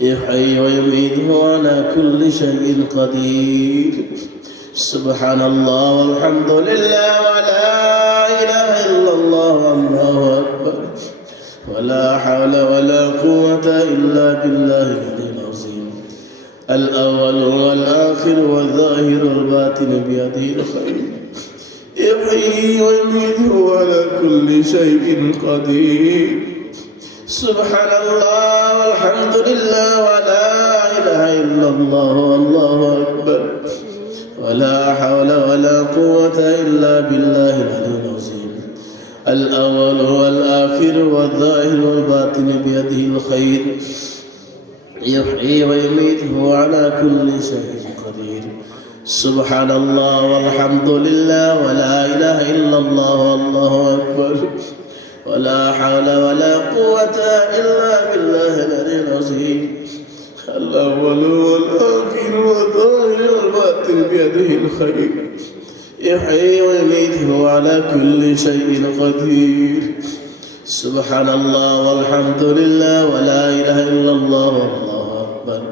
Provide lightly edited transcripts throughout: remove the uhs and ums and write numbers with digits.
يحيي ويميت هو على كل شيء قدير. سبحان الله والحمد لله ولا إله إلا الله والله أكبر ولا حول ولا قوة إلا بالله العلي العظيم. الأول والآخر والظاهر والباطن بيده الخير. يحيي ويميت هو على كل شيء قدير. سبحان الله والحمد لله ولا إله إلا الله والله أكبر ولا حول ولا قوة إلا بالله العلي العظيم. الأول والآخر والظاهر والباطن بيده الخير. يحيي ويميت هو على كل شيء قدير. سبحان الله والحمد لله ولا إله إلا الله والله أكبر ولا حول ولا قوة إلا بالله العلي العظيم. الأول والآخر والظاهر والباطن بيده الخير. يحيي ويميت هو على كل شيء قدير. سبحان الله والحمد لله ولا إله إلا الله والله أكبر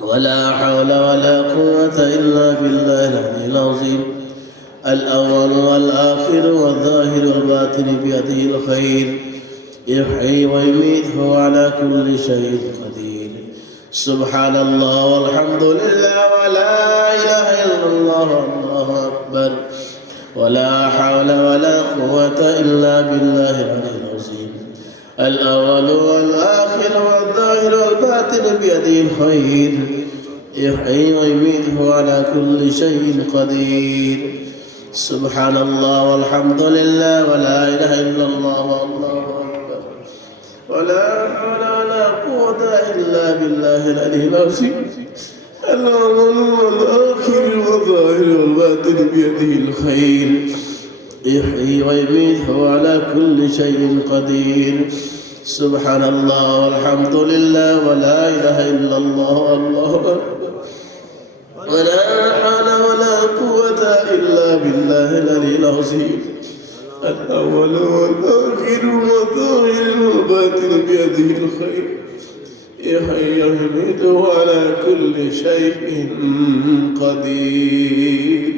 ولا حول ولا قوة إلا بالله العلي العظيم. الأول والآخر والظاهر والباطن بيده الخير. يحيي ويميت هو على كل شيء قدير. سبحان الله والحمد لله ولا إله إلا الله والله أكبر ولا حول ولا قوة إلا بالله العلي العظيم. الأول والآخر والظاهر والباطن بيده الخير. يحيي ويميت هو على كل شيء قدير. سبحان الله والحمد لله ولا إله إلا الله والله أكبر ولا حول ولا قوة إلا بالله العلي العظيم. الأول والآخر والظاهر والباطن بيده الخير. يحيي ويميت هو على كل شيء قدير. سبحان الله والحمد لله ولا إله إلا الله والله أكبر ولا حول ولا قوة إلا بالله العلي العظيم. الأول والآخر والظاهر والباطن بيده الخير. يحيي ويميت على كل شيء قدير.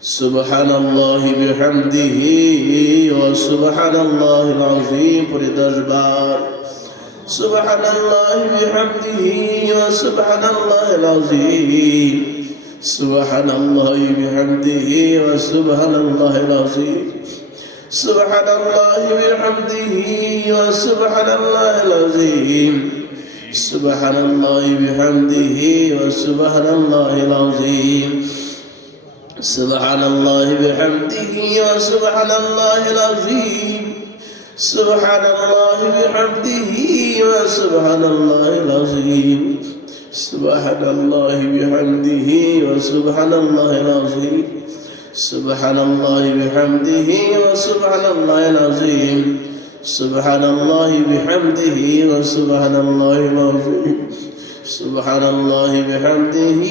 سبحان الله بحمده وسبحان الله العظيم পরিদশবার. سبحان الله بحمده وسبحان الله العظيم. سبحان الله بحمده وسبحان الله العظيم. سبحان الله بحمده وسبحان الله العظيم. سبحان الله بحمده وسبحان الله العظيم. سبحان الله بحمده وسبحان الله العظيم. سبحان الله بحمده وسبحان الله العظيم. سبحان الله بحمده وسبحان الله العظيم. سبحان الله بحمده وسبحان الله العظيم. سبحان الله بحمده وسبحان الله العظيم. سبحان الله بحمده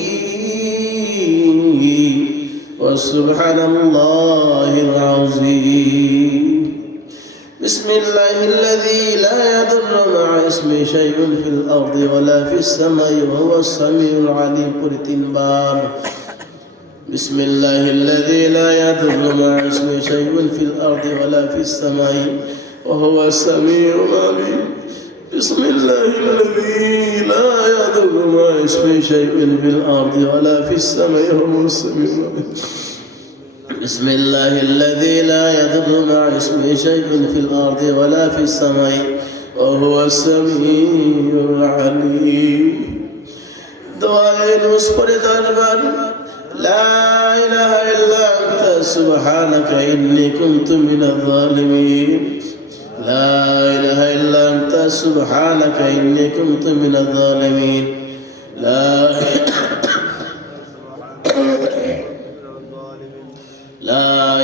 وسبحان الله العظيم. بسم الله الذي لا يضر مع اسمه شيء في الأرض ولا في السماء وهو السميع العليم. قرتنبار. بسم الله الذي لا يضر مع اسمه شيء في الأرض ولا في السماء وهو السميع العليم. بسم الله الذي لا يضر مع اسمه شيء في الأرض ولا في السماء وهو السميع العليم. بسم الله الذي لا يضر مع اسمه شيء في الأرض ولا في السماء وهو السميع العليم. دعاء نصبر دربان. لا إله إلا أنت سبحانك إني كنت من الظالمين. لا إله إلا أنت سبحانك إني كنت من الظالمين. لا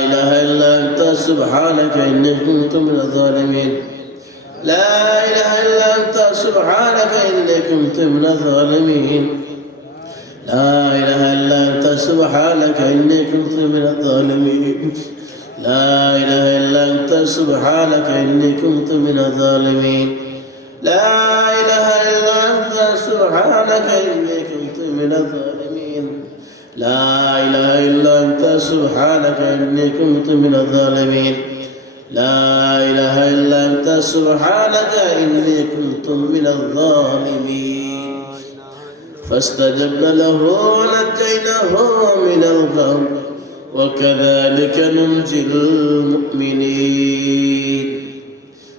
إله إلا أنت سبحانك إني كنت من الظالمين. لا إله إلا أنت سبحانك إني كنت من الظالمين. لا إله إلا أنت سبحانك إني كنت من الظالمين. لا إله إلا أنت سبحانك إني كنت من الظالمين. لا إله إلا أنت سبحانك إني كنت من الظالمين لا إله إلا أنت سبحانك إني كنت من الظالمين لا إله إلا أنت سبحانك إني كنت من الظالمين فاستجبنا له ونجيناه من الغم وكذلك ننجي المؤمنين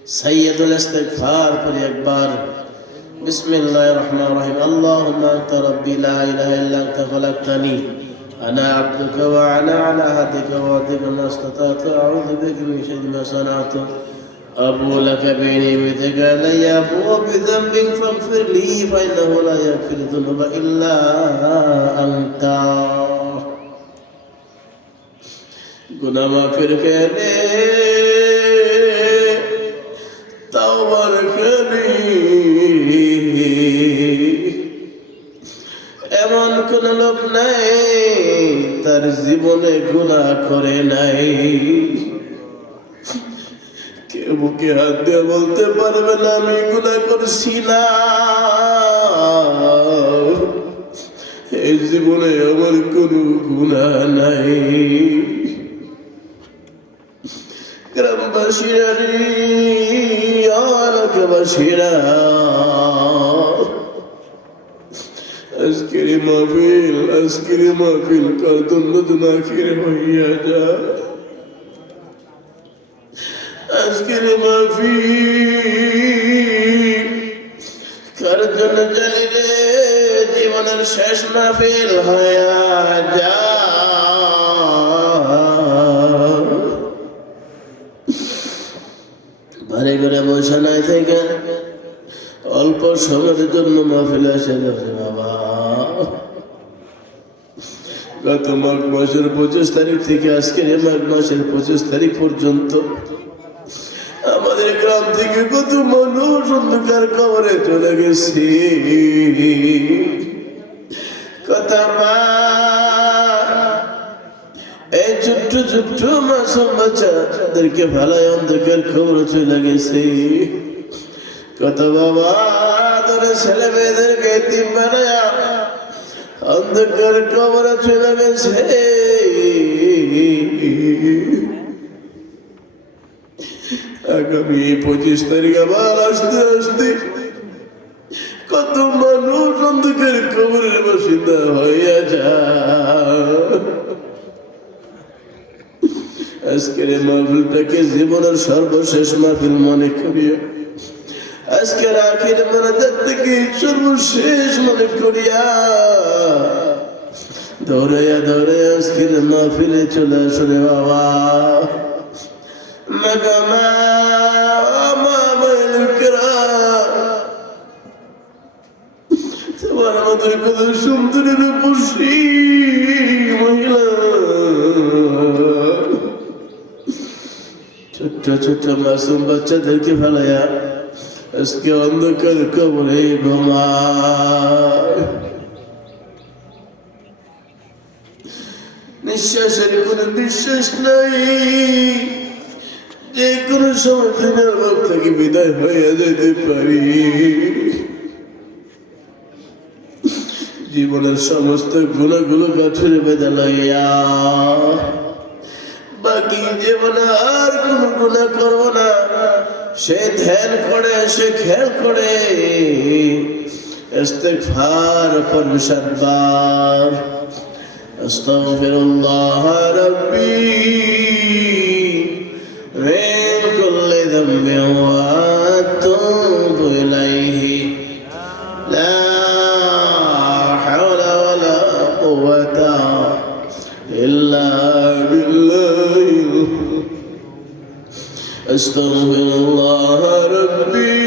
سيد الاستغفار فليكبر بسم الله الرحمن الرحيم اللهم أنت ربي لا إله إلا أنت خلقتني أنا عبدك وأنا على عهدك ووعدك ما استطعت أعوذ بك من شر ما صنعت أبو لك بنعمتك علي أبو بذنب فاغفر لي فإنه لا يغفر الذنوب إلا أنت गुनाह माफिर करे तौबर करी এমন কোন লোক নাই তার জীবনে গুনাহ করে নাই কেউ বুকে হাত দিয়ে বলতে পারবে না আমি গুনাহ করছি না এই জীবনে আমার কোনো গুনাহ নাই গ্রামবাসীরা এলাকাবাসীরা আজকের মাহফিল কার জন্য আখির হইয়া যায় আজকের মাহফিল কার জন্য জানি রে জীবনের শেষ মাহফিল হইয়া যায় বাড়ি ঘরে বসে নাই থেকে অল্প সময়ের জন্য মাহফিলে এসে গেছে বাবা গত মাঘ মাসের 25 তারিখ থেকে আজকের মাঘ মাসের 25 তারিখ পর্যন্ত আমাদের গ্রাম থেকে কত মানুষ অন্ধকার কবরে চলে গেছে কথা এই ছোট্ট ছোট্ট মাসুম বাচ্চাদেরকে ভালোই অন্ধকার খবর চলে গেছে কত বাবা তোরা ছেলে মেয়েদেরকে এতিম বানায়া অন্ধকার কবরে চলে গেছে আগামী 25 তারিখ আবার আসতে আসতে কত মানুষ অন্ধকার কবরের বাসিন্দা হইয়া যায় আজকের মাহফিলটাকে জীবনের সর্বশেষ মাহফিল মনে করিয়া আজকের আখির মোনাজাত থেকে সর্বশেষ মনে করিয়া দৌড়ে আজকের মাহফিলে চলে আসলে বাবা তোমার আমাদের কত সুন্দর রূপসী মহিলা ছোট্ট ছোট্ট মাসুম বাচ্চাদেরকে ফেলাইয়া আজকে অন্ধকার কবরে ঘুমায় নিঃশ্বাসের কোনো বিশ্বাস নাই যে কোনো সময় দিনের মুখ থেকে বিদায় হয়ে যেতে পারি জীবনের সমস্ত গুণাগুলো গাছের বেঁধে লইয়া বাকি জীবনে আর কোন গুনাহ করব না সে ধ্যান করে সে খেয়াল করে ইস্তিগফার পড়বে 7 বার আস্তাগফিরুল্লাহ রাব্বি মিন কুল্লি যামবিন ওয়া আতুবু ইলাইহি লা হাওলা ওয়ালা কুওয়াতা ইল্লা أستغفر الله ربي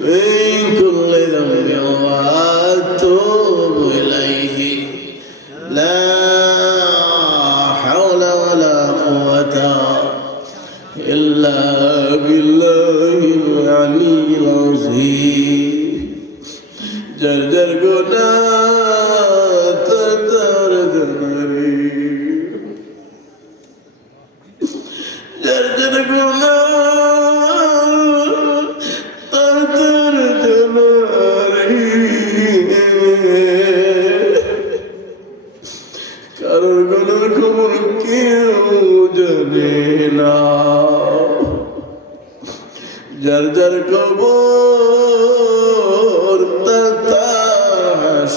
من كل ذنب وأتوب إليه لا حول ولا قوة إلا بالله العلي العظيم جرجر قناة تردنري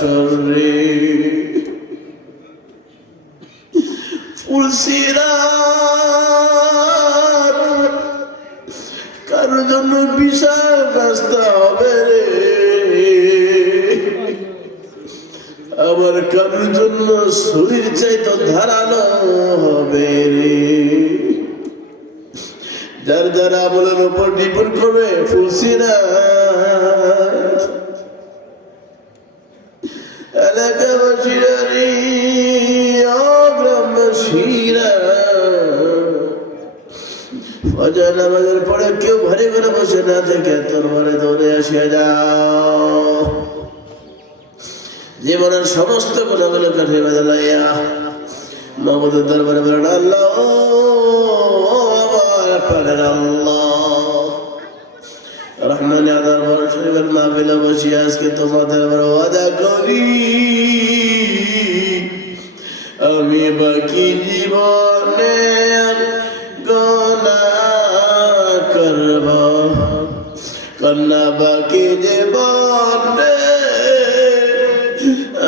হাসরে ফুলসিরাত কারোর জন্য বিশাল রাস্তা হবে রে, আবার কারোর জন্য শরীর চাইতো ধারালো হবে রে। যার যারা আমলের উপর ডিপেন্ড করবে ফুলসিরাত এলাকাবাসীরা রে, গ্রামবাসীরা ফজর নামাজের পরে কেউ ঘরে ঘরে বসে না থেকে তোর ঘরে দৌড়ে আসে যাও, জীবনের সমস্ত গুণাগুলো কাঠে বেঁধে লইয়া মাহমুদের দরবারে বলেন আল্লাহ আমার পারেন আল্লাহ রহমান দরবার শরীফের মাহফিলে বসে আজকে তোমাদের ওয়াদা করি আমি বাকি জীবনে গুনাহ করব, কন্যা বাকি জীবনে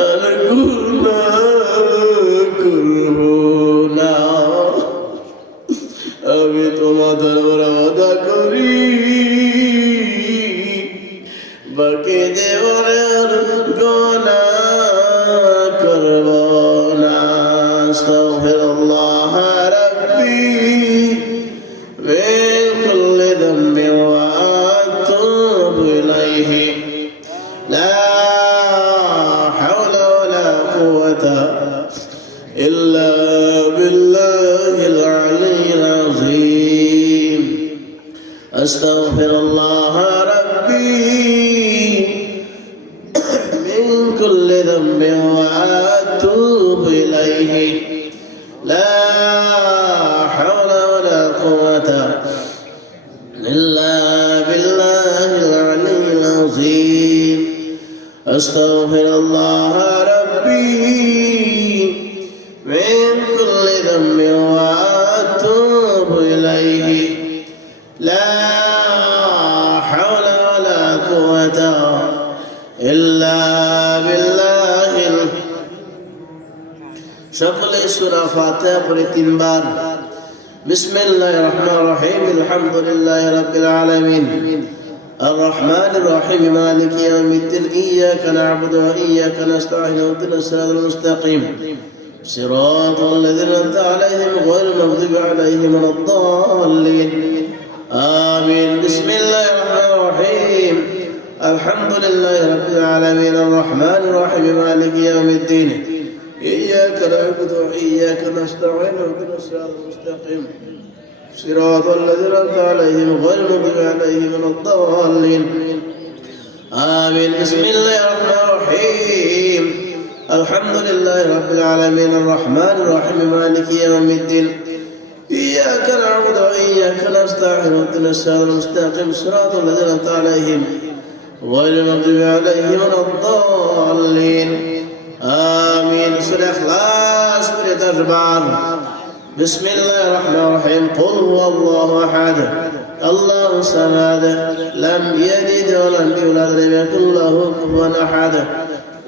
আর গুনাহ করব না। আমি তোমাদের ওয়াদা করি বাকি জীবনে আর গুনাহ করব না। আস্তাগফিরুল্লাহ রাব্বি মিন কুল্লি যামবিন ওয়া আতুবু ইলাইহি লা হাওলা ওয়ালা কুওয়াতা ইল্লা বিল্লাহিল আলিয়্যিল আযীম। আস্তাগফিরুল্লাহ রাব্বি মিন কুল্লি যামবিন ওয়া আতুবু ইলাইহি লা হাওলা ওয়ালা কুওয়াতা ইল্লা বিল্লাহিল আলিয়্যিল আযীম। আস্তাগফিরুল্লাহ রাব্বি মিন কুল্লি যামবিন ওয়া আতুবু ইলাইহি লা হাওলা ওয়ালা কুওয়াতা ইল্লা বিল্লাহিল। সকলে সূরা ফাতিহা পড়ে তিনবার। বিসমিল্লাহির রহমানির রহিম আলহামদুলিল্লাহি রাব্বিল আলামিন الرحمن الرحيم مالك يوم الدين إياك نعبد وإياك نستعين اهدنا الصراط المستقيم صراط الذين أنعمت عليهم غير المغضوب عليهم ولا الضالين آمين. بسم الله الرحمن الرحيم الحمد لله رب العالمين الرحمن الرحيم مالك يوم الدين إياك نعبد وإياك نستعين اهدنا الصراط المستقيم صراط الذين أنعمت عليهم غير المغضوب عليهم ولا الضالين آمين. بسم الله الرحمن الرحيم الحمد لله رب العالمين الرحمن الرحيم مالك يوم الدين إياك نعبد وإياك نستعين اهدنا الصراط المستقيم صراط الذين أنعمت عليهم غير المغضوب عليهم ولا الضالين آمين. سورة الإخلاص بالتجبار. بسم الله الرحمن الرحيم قل هو الله أحد الله الصمد لم يلد ولم يولد ولم يكن له كفوا أحد.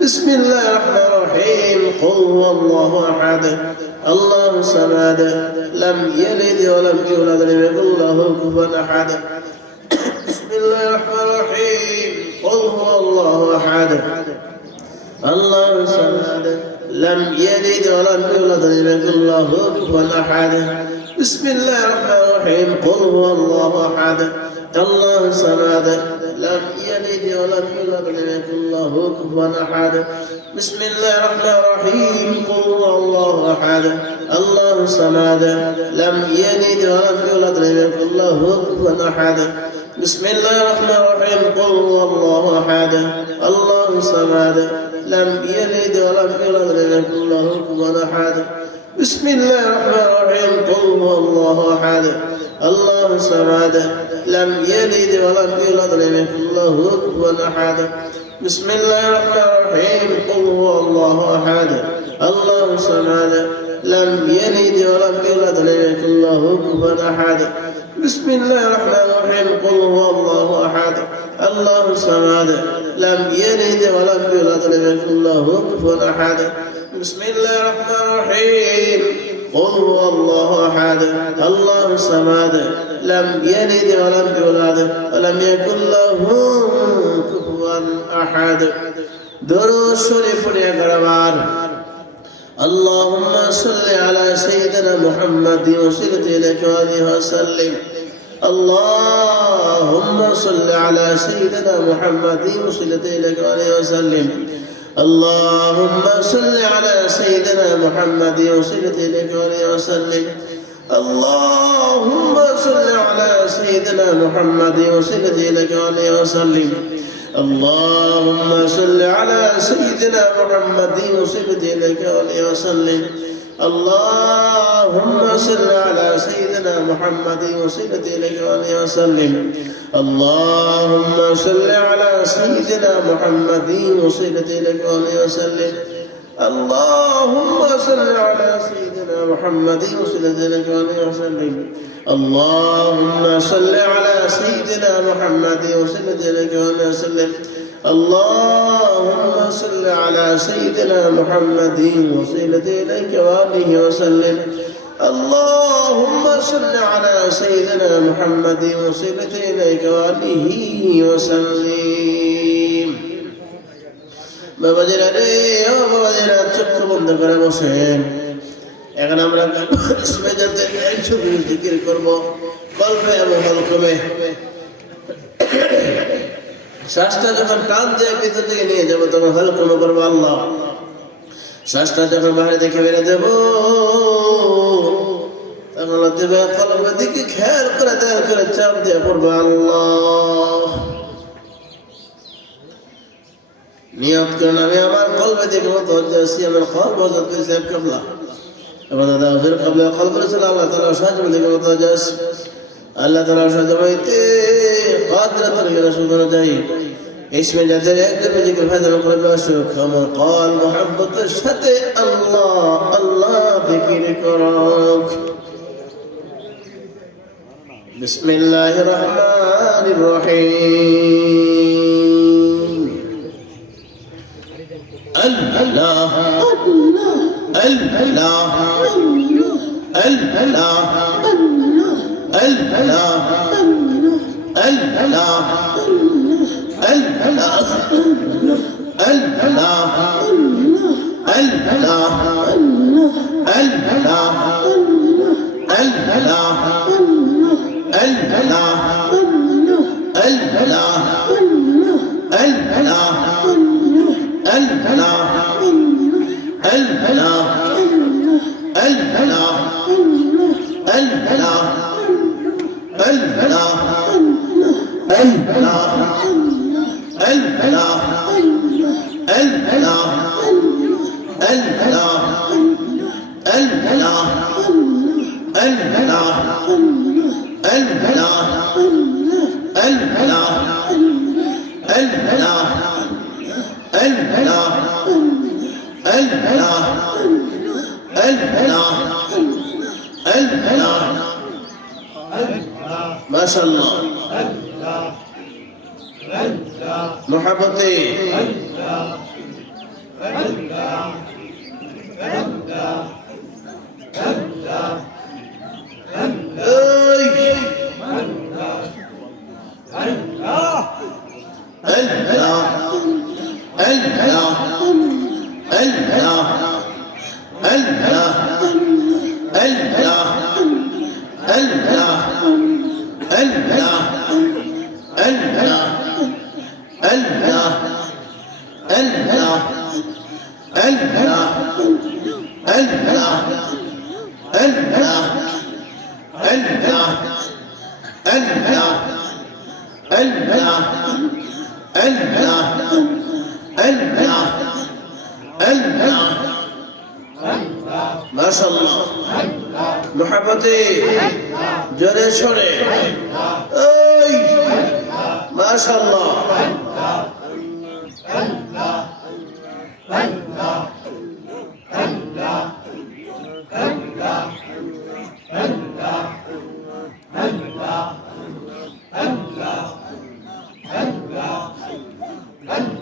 بسم الله الرحمن الرحيم قل هو الله أحد الله الصمد لم يلد ولم يولد ولم يكن له كفوا أحد. بسم الله الرحمن الرحيم قل هو الله أحد الله الصمد لم يلد ولم يولد ولم يكن له كفوا أحد. بسم الله الرحمن الرحيم قل هو الله أحد الله الصمد لم يلد ولم يولد ولم يكن له كفوا أحد. بسم الله الرحمن الرحيم قل هو الله أحد الله الصمد لم يلد ولم يولد ولم يكن له كفوا أحد. بسم الله الرحمن الرحيم قل هو الله أحد الله الصمد لم يلد ولم يولد ولم يكن له كفوا أحد. بسم الله الرحمن الرحيم قل هو الله أحد الله الصمد لم يلد ولم يولد ولم يكن له كفوا أحد. بسم الله الرحمن الرحيم قل هو الله أحد الله الصمد لم يلد ولم يولد ولم يكن له كفوا أحد. بسم الله الرحمن الرحيم قل هو الله أحد الله الصمد لم يلد ولم يولد ولم يكن له كفوا أحد بسم الله الرحمن الرحيم قل هو الله أحد الله الصمد لم يلد ولم يولد ولم يكن له كفوا أحد درود شريف يا غربار اللهم صل على سيدنا محمد وصلت إليك وآله وسلم اللهم صل على سيدنا محمد وصلت إليك وآله وسلم اللهم صل على سيدنا محمد وصلت إليك وآله وسلم اللهم صل على سيدنا محمد وصلت إليك وآله وسلم اللهم صل على سيدنا محمد وصلت إليك وآله وسلم اللهم صل على سيدنا محمد وصلت إليك وآله وسلم اللهم صل على سيدنا محمد وصلت إليك وآله وسلم اللهم صل على سيدنا محمد وصلت إليك وآله وسلم اللهم صل على سيدنا محمد وصلت إليك وآله وسلم اللهم صل على سيدنا محمد وصلت إليك وآله وسلم اللهم صل على سيدنا محمد وصلت إليك وآله وسلم বাবাজিরা রে ও বাবাজিরা চক্ষু বন্ধ করে বসেন এখন আমরা ইসমে যাতে একশোবার জিকির করব কলবে এবং হলকমে শ্বাসটা যখন টান দিয়ে ভিতর থেকে নিয়ে যাবো তখন হলকমে করবো আল্লাহ শ্বাসটা যখন বাইরে থেকে বেড়ে দেবো তখন দেবে কলবের দিকে খেয়াল করে দেয়াল করে চাপ দিয়ে পড়বো আল্লাহ নিয়ত করেন আমি আমার কলবে দিকে মতো যাচ্ছি আমার কলব হযরত সাহেব কিবলা এবং দাদা হুজুর কিবলা কল করেছিল আল্লাহ তাআলা সাহায্য দিকে মতো যাচ্ছি আল্লাহ তাআলা সাহায্য পাইতে قادرة إلى رسول جاي اسم جدل يكتب ذكر هذا القلب أشوك ومن قال محبة الشهد الله الله ذكرك راك بسم الله الرحمن الرحيم الله الله الله الله الله ما شاء الله محبتي ما شاء الله محبتي جري شري اي ما شاء الله Allah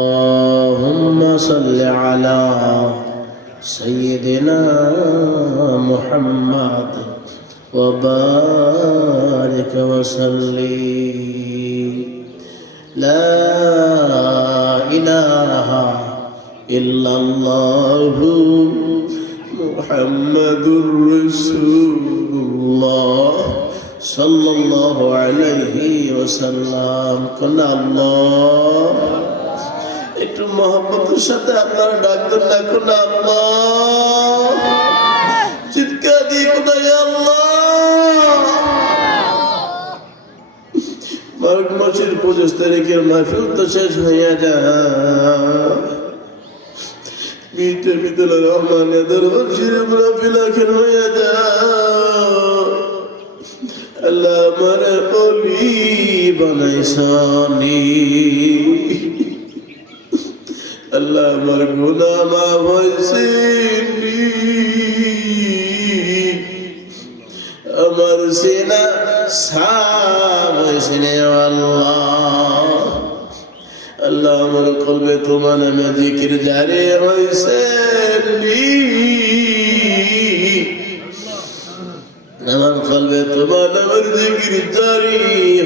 اللهم صل على سيدنا محمد وبارك وسلم لا إله إلا الله محمد رسول الله صلى الله عليه وسلم قلنا الله একটু মহব্বতের সাথে আপনারা ডাকবেন না কোন আল্লাহ চিৎকার দিয়ে কোথায় আল্লাহ মাঘ মাসের 25 তারিখের মাহফিল তো শেষ হয়ে যায় মিটে মিটে রহমানের দরবার শরীফ মাহফিল আখির হয়ে যায় আল্লাহ আমার ওলি বানাইছনি আল্লাহ আমার গুনাহ মাফ হইছে আমার সিনা সাফ হইছে আল্লাহ আল্লাহ আমার কলবে তোমার নামে জিকির জারি হইছে আমার কলবে তোমার নামের জিকির জারি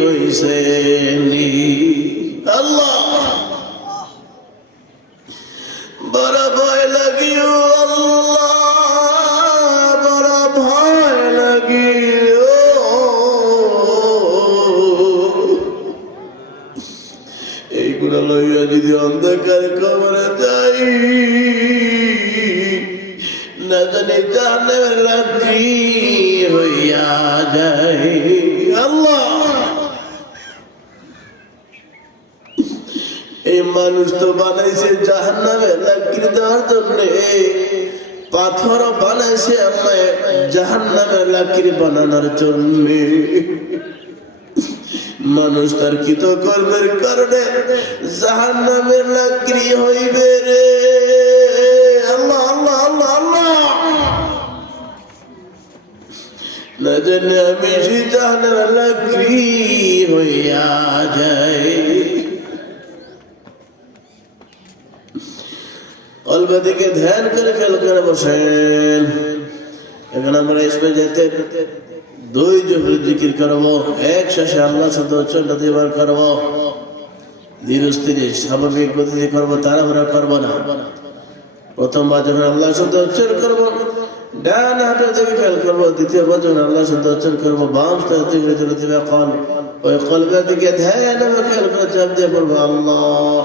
হইছে আল্লাহ বড় ভয় লাগিও আল্লাহ বড় ভয় লাগিও এইগুলো লইয়া যদি অন্ধকার কবরে যাই না জানি জাহান্নামের রাত্রি হইয়া যায় আল্লাহ এই মানুষ তো বানাইছে জাহান্নামের লাকড়ি দেওয়ার জন্য পাথর বানাইছে আমায় জাহান্নামের লাকড়ি বানানোর জন্য মানুষ তার কৃতকর্মের কারণে জাহান্নামের লাকড়ি হইবে রে আল্লাহ আল্লাহ আল্লাহ আল্লাহ না জানি আমি সেই জাহান্নামের লাকড়ি হইয়া যায় কলবে দিকে ধ্যান করে খেয়াল করে বসেন এখন আমরা ইসমে যেতে দুই জোহর জিকির করবো এক শেষে আল্লাহ শুধু উচ্চারণ দুইবার করবো ধীরে স্থিরে স্বাভাবিক গতিতে করবো তাড়াহুড়া করবো না প্রথমবার যখন আল্লাহ শুধু উচ্চারণ করবো ডান হাতের দিকে খেয়াল করবো দ্বিতীয়বার যখন আল্লাহ শুধু উচ্চারণ করবো বাম দিকে চলে দিবে কল ওই কলবের দিকে ধ্যান খেয়াল করে চাপ দিয়ে বলবো আল্লাহ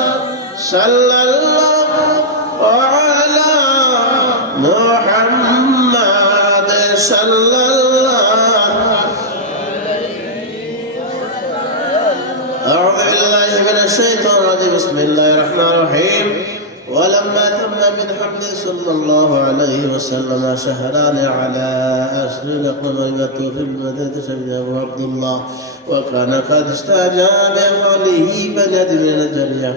সাল্লাল্লাহু আলা মুহাম্মাদ সাল্লাল্লাহু أعوذ بالله من الشيطان الرجيم بسم الله الرحمن الرحيم ولما تم من حمد صلى الله عليه وسلم شهران على أسر الأقمرية في المدينة شهده عبد الله وكان قد استعجاب بقوله بنيت من الجرية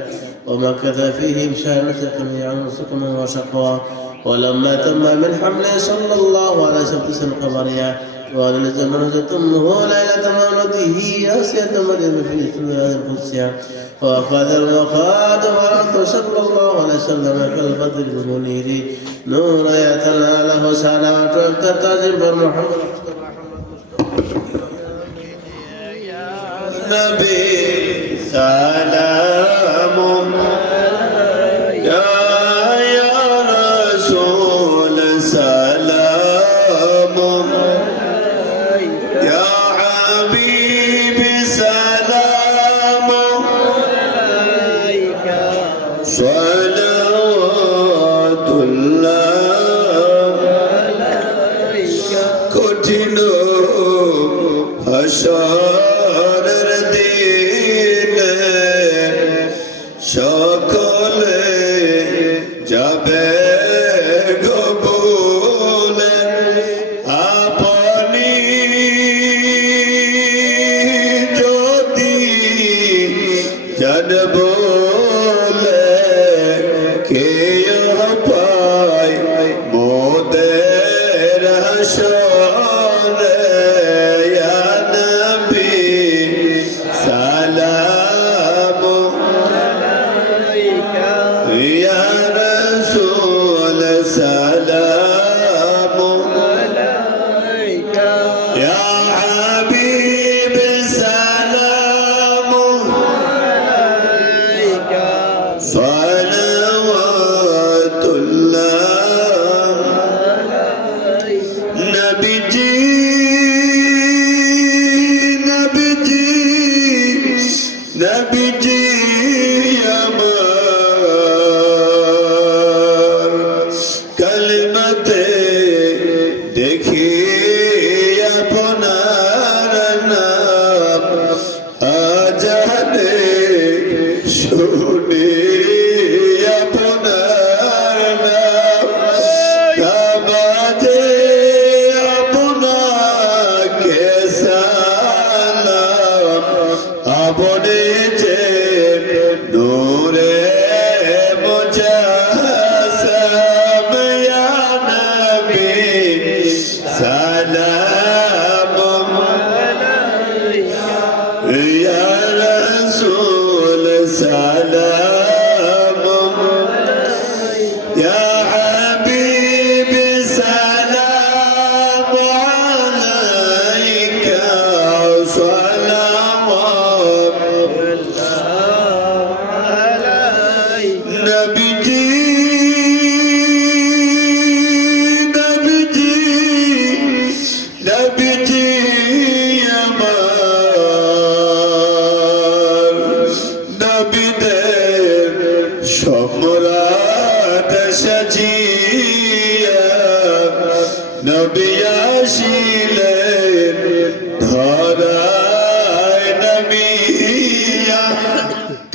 ومكث فيهم شهر جميعا سكما وشقوا ولما تم من حمله صلى الله عليه وسلم قمرية وقال لزمنه تمه ليلة مولده آسية مريم في ثلث القدسية وأخذ المقاد ورد صلى الله عليه وسلم كالبدر المنير نور يتلى له صلاة تتجب محمد نبي سلام يا رسول سلام يا حبيبي سلام صلوات الله কঠিন হাসরের দিনে সকলে যাবে গবুলে আপনি যদি জানব কেউ পায় মোদের হাসরে ইয়া নবী সালাম আলাইকা ইয়া রাসূল সালাম আলাইকা ইয়া হাবিব সালাম আলাইকা সালাওয়াতুল্লাহ নবীজি নবীজি নবীজি আমার কলমতে দেখি আপনার নাম আজানে শুনি আপনার নাম নামাজে আপনাকে সালাম আপনি যে নূরে মুজাসসাম ইয়া নবী সালাম আলাইকা ইয়া রাসূল সালাম ইয়া হাবিবি সালাম আলাইকা নবীজি নবীজি নবীজি আমার নবীদের সম্রাট সাজিয়া নবী আসিলেন ধরায় নবিয়া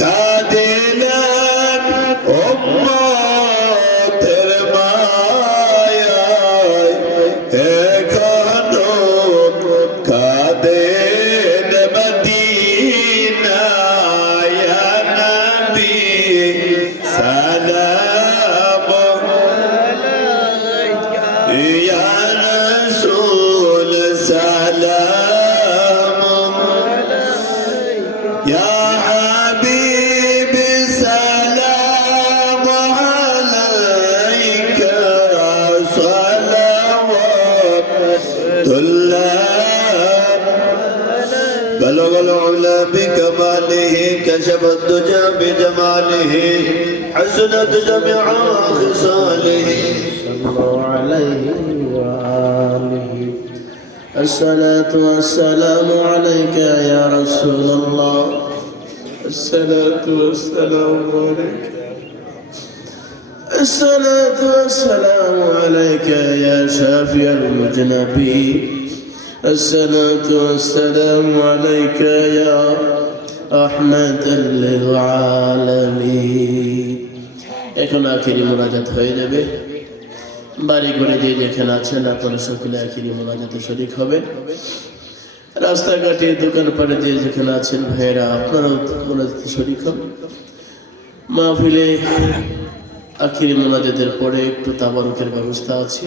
কাঁদিলেন উম্মতের মায়ায় এখনো কাঁদেন মদিনায় ইয়া নবী সালাম আলাইকা ইয়া রাসূল সালাম আলাইকা ইয়া হাবিবি সালাম আলাইকা সালাওয়াতুল্লাহ بلغ العلا بكماله كشف الدجى بجماله حسنت جميع خصاله صلى الله عليه وآله الصلاة والسلام عليك يا رسول الله الصلاة والسلام عليك الصلاة والسلام عليك يا شافي المذنبين الصلاة والسلام عليك يا رحمة للعالمين এখন আখিরি মুনাজাত হয়ে যাবে বাড়ি ঘরে যে যেখানে আছেন আপনারা সকলে আখিরি মুনাজাতে শরীক হবেন রাস্তাঘাটে দোকানপাটে যে যেখানে আছেন ভাইয়েরা আপনারাও মুনাজাতে শরীক হবেন মাহফিলে আখিরি মুনাজাতের পরে একটু তাবারুকের ব্যবস্থা আছে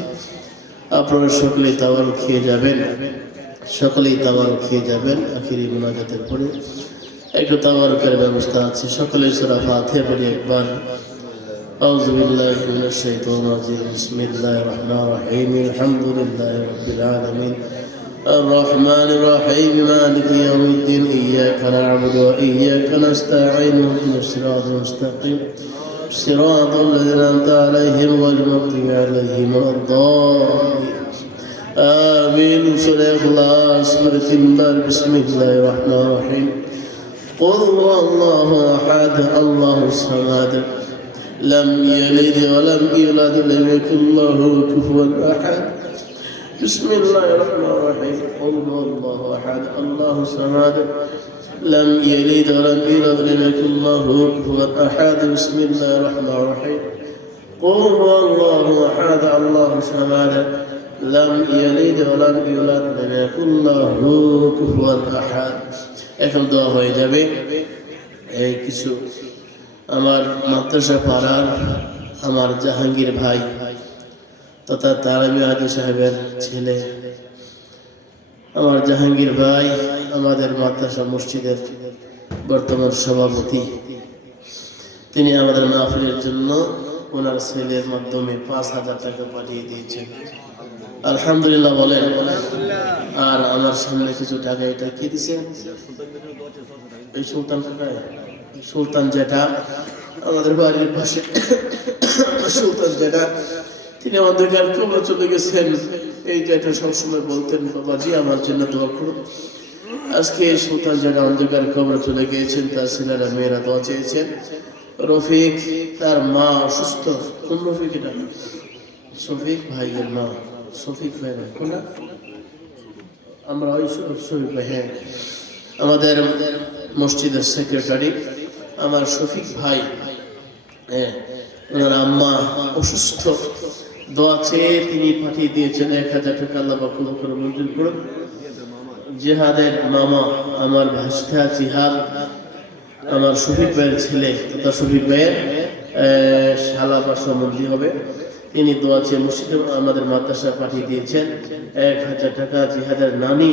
আপনারা সকলেই তাবারুক খেয়ে যাবেন আখিরি মুনাজাতের পরে একটু তাবারুকের ব্যবস্থা আছে সকলে সূরা ফাতিহা পড়ে একবার أعوذ بالله من الشيطان الرجيم بسم الله الرحمن الرحيم الحمد لله رب العالمين الرحمن الرحيم مالك يوم الدين إياك نعبد وإياك نستعين اهدنا الصراط المستقيم صراط الذين أنعمت عليهم غير المغضوب عليهم ولا الضالين آمين سورة الإخلاص سورة النار بسم الله الرحمن الرحيم قل هو الله أحد الله الصمد لم يلد ولم يولد ولم يكن له كفوا أحد بسم الله الرحمن الرحيم قل هو الله أحد الله الصمد لم يلد ولم يولد ولم يكن له كفوا أحد بسم الله الرحمن الرحيم قل هو الله أحد الله الصمد لم يلد ولم يولد ولم يكن له كفوا أحد এখন দোয়া হয়ে যাবে এই কিছু আমার মাদ্রাসা পাড়ার আমার জাহাঙ্গীর ভাই তথা তারাবি হাজি সাহেবের ছেলে আমার জাহাঙ্গীর ভাই আমাদের মাদ্রাসা মসজিদের বর্তমান সভাপতি তিনি আমাদের মাহফিলের জন্য ওনার ছেলের মাধ্যমে 5,000 টাকা পাঠিয়ে দিয়েছেন আলহামদুলিল্লাহ বলেন আর আমার সামনে কিছু টাকা এটা কি দিয়েছেন এই সুলতান কাকায় সুলতান যেটা আমাদের বাড়ির পাশে সুলতান যেটা তিনি অন্ধকার কবরে চলে গেছেন এই যেটা সবসময় বলতেন বাবাজি আমার জন্য দোয়া করুন আজকে সুলতান যেটা অন্ধকার কবরে চলে গিয়েছেন তার ছেলেরা মেয়েরা দোয়া চেয়েছেন রফিক তার মা অসুস্থ কোন রফিক এটা শফিক ভাইয়ের মা শফিক ভাই না আমরা ওই শফিক ভাই হ্যাঁ আমাদের মসজিদের সেক্রেটারি আমার শফিক ভাই ওনার আম্মা অসুস্থ দোয়া চেয়ে তিনি পাঠিয়ে দিয়েছেন 1,000 টাকা আল্লাহ কবুল করে মঞ্জুর করুন জিহাদের মামা আমার ভাস্তা জিহাদ আমার শফিক ভাইয়ের ছেলে তথা শফিক ভাইয়ের শালা বা সম্বন্ধী হবে তিনি দোয়া চেয়ে মসজিদে আমাদের মাদ্রাসা পাঠিয়ে দিয়েছেন 1,000 টাকা জিহাদের নানি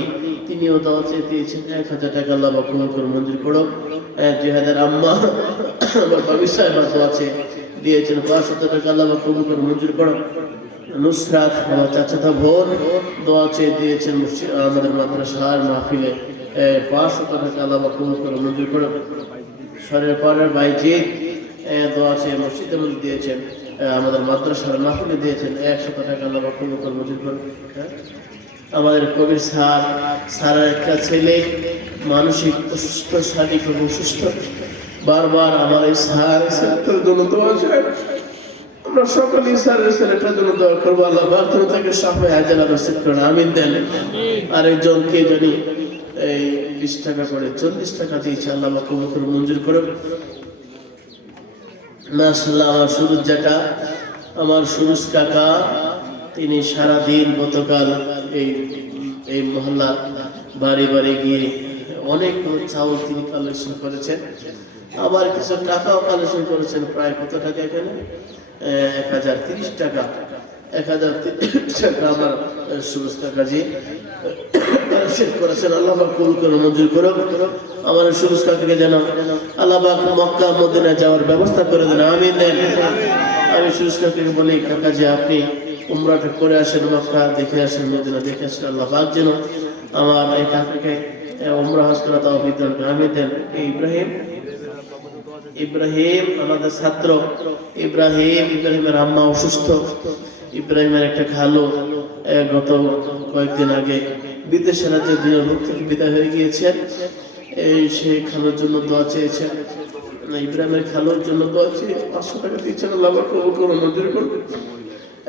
তিনিও দোয়া চেয়ে দিয়েছেন 1,000 টাকা আল্লাহ কবুল করে মঞ্জুর করুন জিহাদের আম্মা আমার বাবি সাহেব দোয়া চেয়ে দিয়েছেন 500 টাকা আল্লাহ কবুল করে মঞ্জুর করুন নুসরাত আমার চাচাতো বোন দোয়া চেয়ে দিয়েছেন আমাদের মাদ্রাসার মাহফিলে 500 টাকা আল্লাহ কবুল করে মঞ্জুর করুন শরীর পাড়ার বাইজিৎ দোয়া চেয়ে মসজিদে মধ্যে দিয়েছেন আমাদের মাদ্রাসার মাহফিলে দিয়েছেন 100 টাকা আল্লাহ কবুল করে মঞ্জুর করুন আমাদের কবির স্যারের একটা ছেলে মানসিক অসুস্থ শারীরিক অসুস্থ বারবার আমার এই স্যারের জন্য দোয়া চাই আমরা সকলেই স্যারের ছেলেটার জন্য দোয়া করবো আল্লাহ বাথরুম থেকে সামনে হাজার নসিব করেন আমিন দেন আরেকজনকে জানি এই 20 টাকা করে 40 টাকা দিয়েছে আল্লাহ কবুল করে মঞ্জুর করুন মাশাআল্লাহ আমার সুরুজ কাকা তিনি সারাদিন গতকাল এই মহল্লার বাড়ি বাড়ি গিয়ে অনেক চাউল তিনি কালেকশন করেছেন আবার কিছু টাকাও কালেকশন করেছেন প্রায় কত টাকা এখানে 1030 টাকা 1030 টাকা আমার সুরুজ কাকাজি কালেকশন করেছেন আল্লাহ কবুল করে মঞ্জুর করুন আমার সুরুজ কাকাকে যেন আল্লাহ মক্কা মদিনা যাওয়ার ব্যবস্থা করে দেন আমিন দেন আমি সুরুজ কাকাকে বলি কাকা যে আপনি উমরাটা করে আসেন মক্কা দেখে আসেন মদিনা দেখে আসেন আল্লাহ পাক যেন আমার এই কাকাকে উমরা হজ করা তৌফিক দান করেন আমিন দেন ইব্রাহিম আমাদের ছাত্র ইব্রাহিমের আম্মা অসুস্থ ইব্রাহিমের একটা খালু গত কয়েকদিন আগে বিদেশে রাজ্যের দিনের রোগ থেকে বিদায় হয়ে গিয়েছেন এই সেই খালুর জন্য দোয়া চেয়েছেন ইব্রাহিমের খালুর জন্য দোয়া চেয়ে 500 টাকা দিয়েছেন, আল্লাহ কবুল করুন, মঞ্জুর করুন।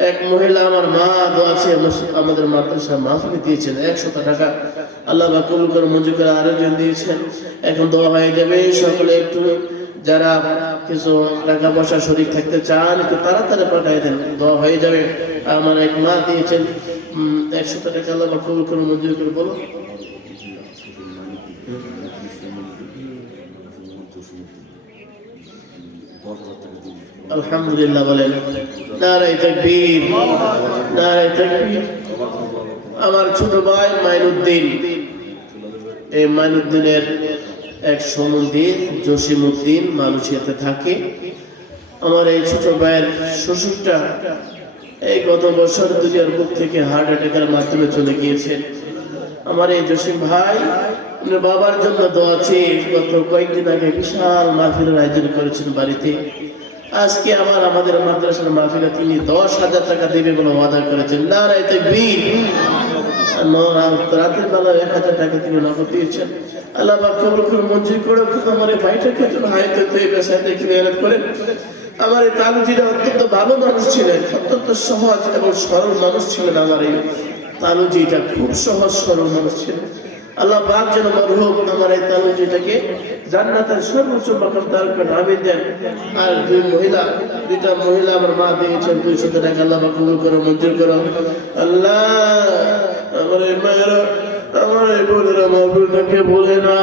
এক মহিলা আমার মা দোয়া চেয়ে আমাদের মাদ্রাসা মাহফিলে দিয়েছেন 100 টাকা, আল্লাহ কবুল করে মঞ্জুর করে আরেকজন দিয়েছেন। এখন দোয়া হয়ে যাবে, সকলে একটু যারা কিছু টাকা পয়সা শরীর থাকতে চান একটু তাড়াতাড়ি পাঠিয়ে দেন, দোয়া হয়ে যাবে। আমার এক মা দিয়েছেন 100 টাকা, আল্লাহ কবুল করে মঞ্জুর করে বলো। আলহামদুলিল্লাহ বলেন, নারায়ে তাকবীর, নারায়ে তাকবীর। আমার ছোট ভাই মাইনুদ্দিন, এই মাইনুদ্দিনের এক সম্বন্ধী জসিমউদ্দিন মালয়েশিয়াতে থাকে। আমার এই ছোট ভাইয়ের শ্বশুরটা এই গত বছর দুনিয়ার বুক থেকে হার্ট অ্যাটাকের মাধ্যমে চলে গিয়েছেন। আমার এই জসিম ভাই বাবার জন্য দোয়া চেয়ে গত কয়েকদিন আগে বিশাল মাহফিলের আয়োজন করেছেন বাড়িতে। আজকে আমাদের মাদ্রাসার মাহফিলে তিনি 10,000 টাকা দেবে বলে ওয়াদা করেছেন। নারায়ে তাকবীর। রাতের বেলা 1,000 টাকা তিনি নগদ দিয়েছেন। আল্লাহ পাক কবুল করে মঞ্জুর করে আমার এই ভাইটাকে যেন হায়াতে তৈয়বা সাথে মেহনত করেন। আমার এই তালুজিরা অত্যন্ত ভালো মানুষ ছিলেন, অত্যন্ত সহজ এবং সরল মানুষ ছিলেন। আমার এই তালুজিটা খুব সহজ সরল মানুষ ছিলেন। আল্লাহ পাক যেন মরহুম আমার এই তালুজিটাকে জান্নাতের সর্বোচ্চ মাকাম দান করেন, আমিন দেন। আর দুইটা মহিলা আমার মা দিয়েছেন 200 টাকা, আল্লাহ পাক কবুল করে মঞ্জুর করো। আল্লাহ আমার এই মায়েরা, আমার এই বোনেরা মাহফিলটাকে বলে না,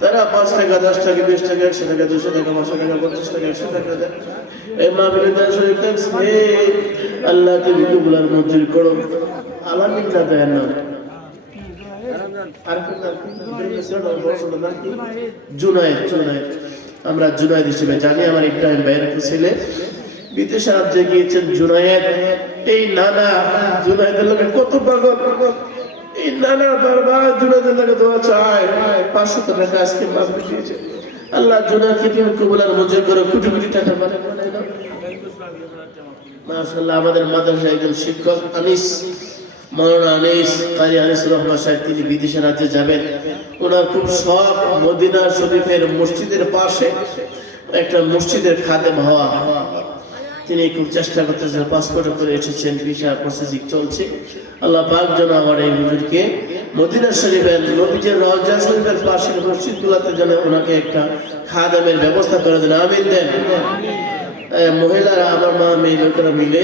তারা 5 টাকা 10 টাকা 20 টাকা 100 টাকা 200 টাকা 500 টাকা 50 টাকা 100 টাকা দেয়। এই মাহফিলে দেয় শরীর থাকছে, আল্লাহ তুমি কবুল মঞ্জুর করো, আলহামদুলিল্লাহ। দেন না জুনায়েদ, আমরা জুনায়েদ হিসেবে জানি। আমার ইব্রাহিম ভাইয়ের ছেলে বিদেশে রাজ্যে গিয়েছেন জুনায়েদ। এই নানা জুনায়েদের লোকে কত পাগল, এই নানা বারবার জুনায়েদের লোকে দোয়া চায়। 500 টাকা আজকে মাহফিল দিয়েছে। আল্লাহ জুনায়েদকে তুমি কবুল আর মঞ্জুর করো, কোটি কোটি টাকা বানায় দাও। মাশাআল্লাহ আমাদের মাদ্রাসায় একজন শিক্ষক আনিস, মাওলানা আনিস কারি আনিস রহমান সাহেব, তিনি বিদেশে রাজ্যে যাবেন। ওনার খুব শখ মদিনা শরীফের মসজিদের পাশে একটা মসজিদের খাদেম হওয়া। তিনি খুব চেষ্টা করতেছেন, পাসপোর্ট করে এসেছেন, ভিসা প্রসেসিং চলছে। আল্লাহ পাক যেন আমার এই হুজুরকে মদিনা শরীফের নবীজির রওজা শরীফের পাশের মসজিদগুলোতে যেন ওনাকে একটা খাদেমের ব্যবস্থা করে দেন, আমিন দেন। মহিলারা আমার মা মেয়ে লোকেরা মিলে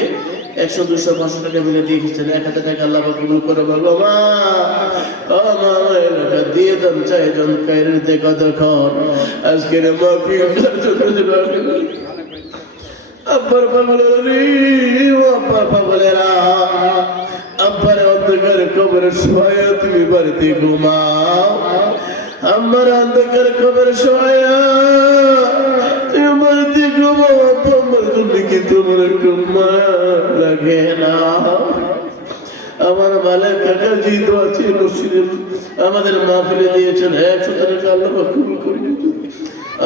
100 200 500 টাকা মিলে দিয়ে দিচ্ছেন। 1000 টাকা আল্লাহ কবুল করে বলবো মা, ও মা এটা দিয়ে দেন চাইজন কাইরে দেখো দেখুন আজকের মাহফিলের জন্য আব্বার পাগলেরা, আব্বার পাগলেরা, আব্বার অন্ধকার কবরে শোয়া তুমি বাড়িতে ঘুমাও। আমার অন্ধকার কবরে শোয়া তুমি বাড়িতে ঘুমাও। আমার জন্য কি তোমার একটু মায়া লাগে না? আমার মালের কাকা জি তো আছে মসজিদে আমাদের মাহফিলে দিয়েছেন 100 টাকা, আল্লাহ কবুল করে নিন।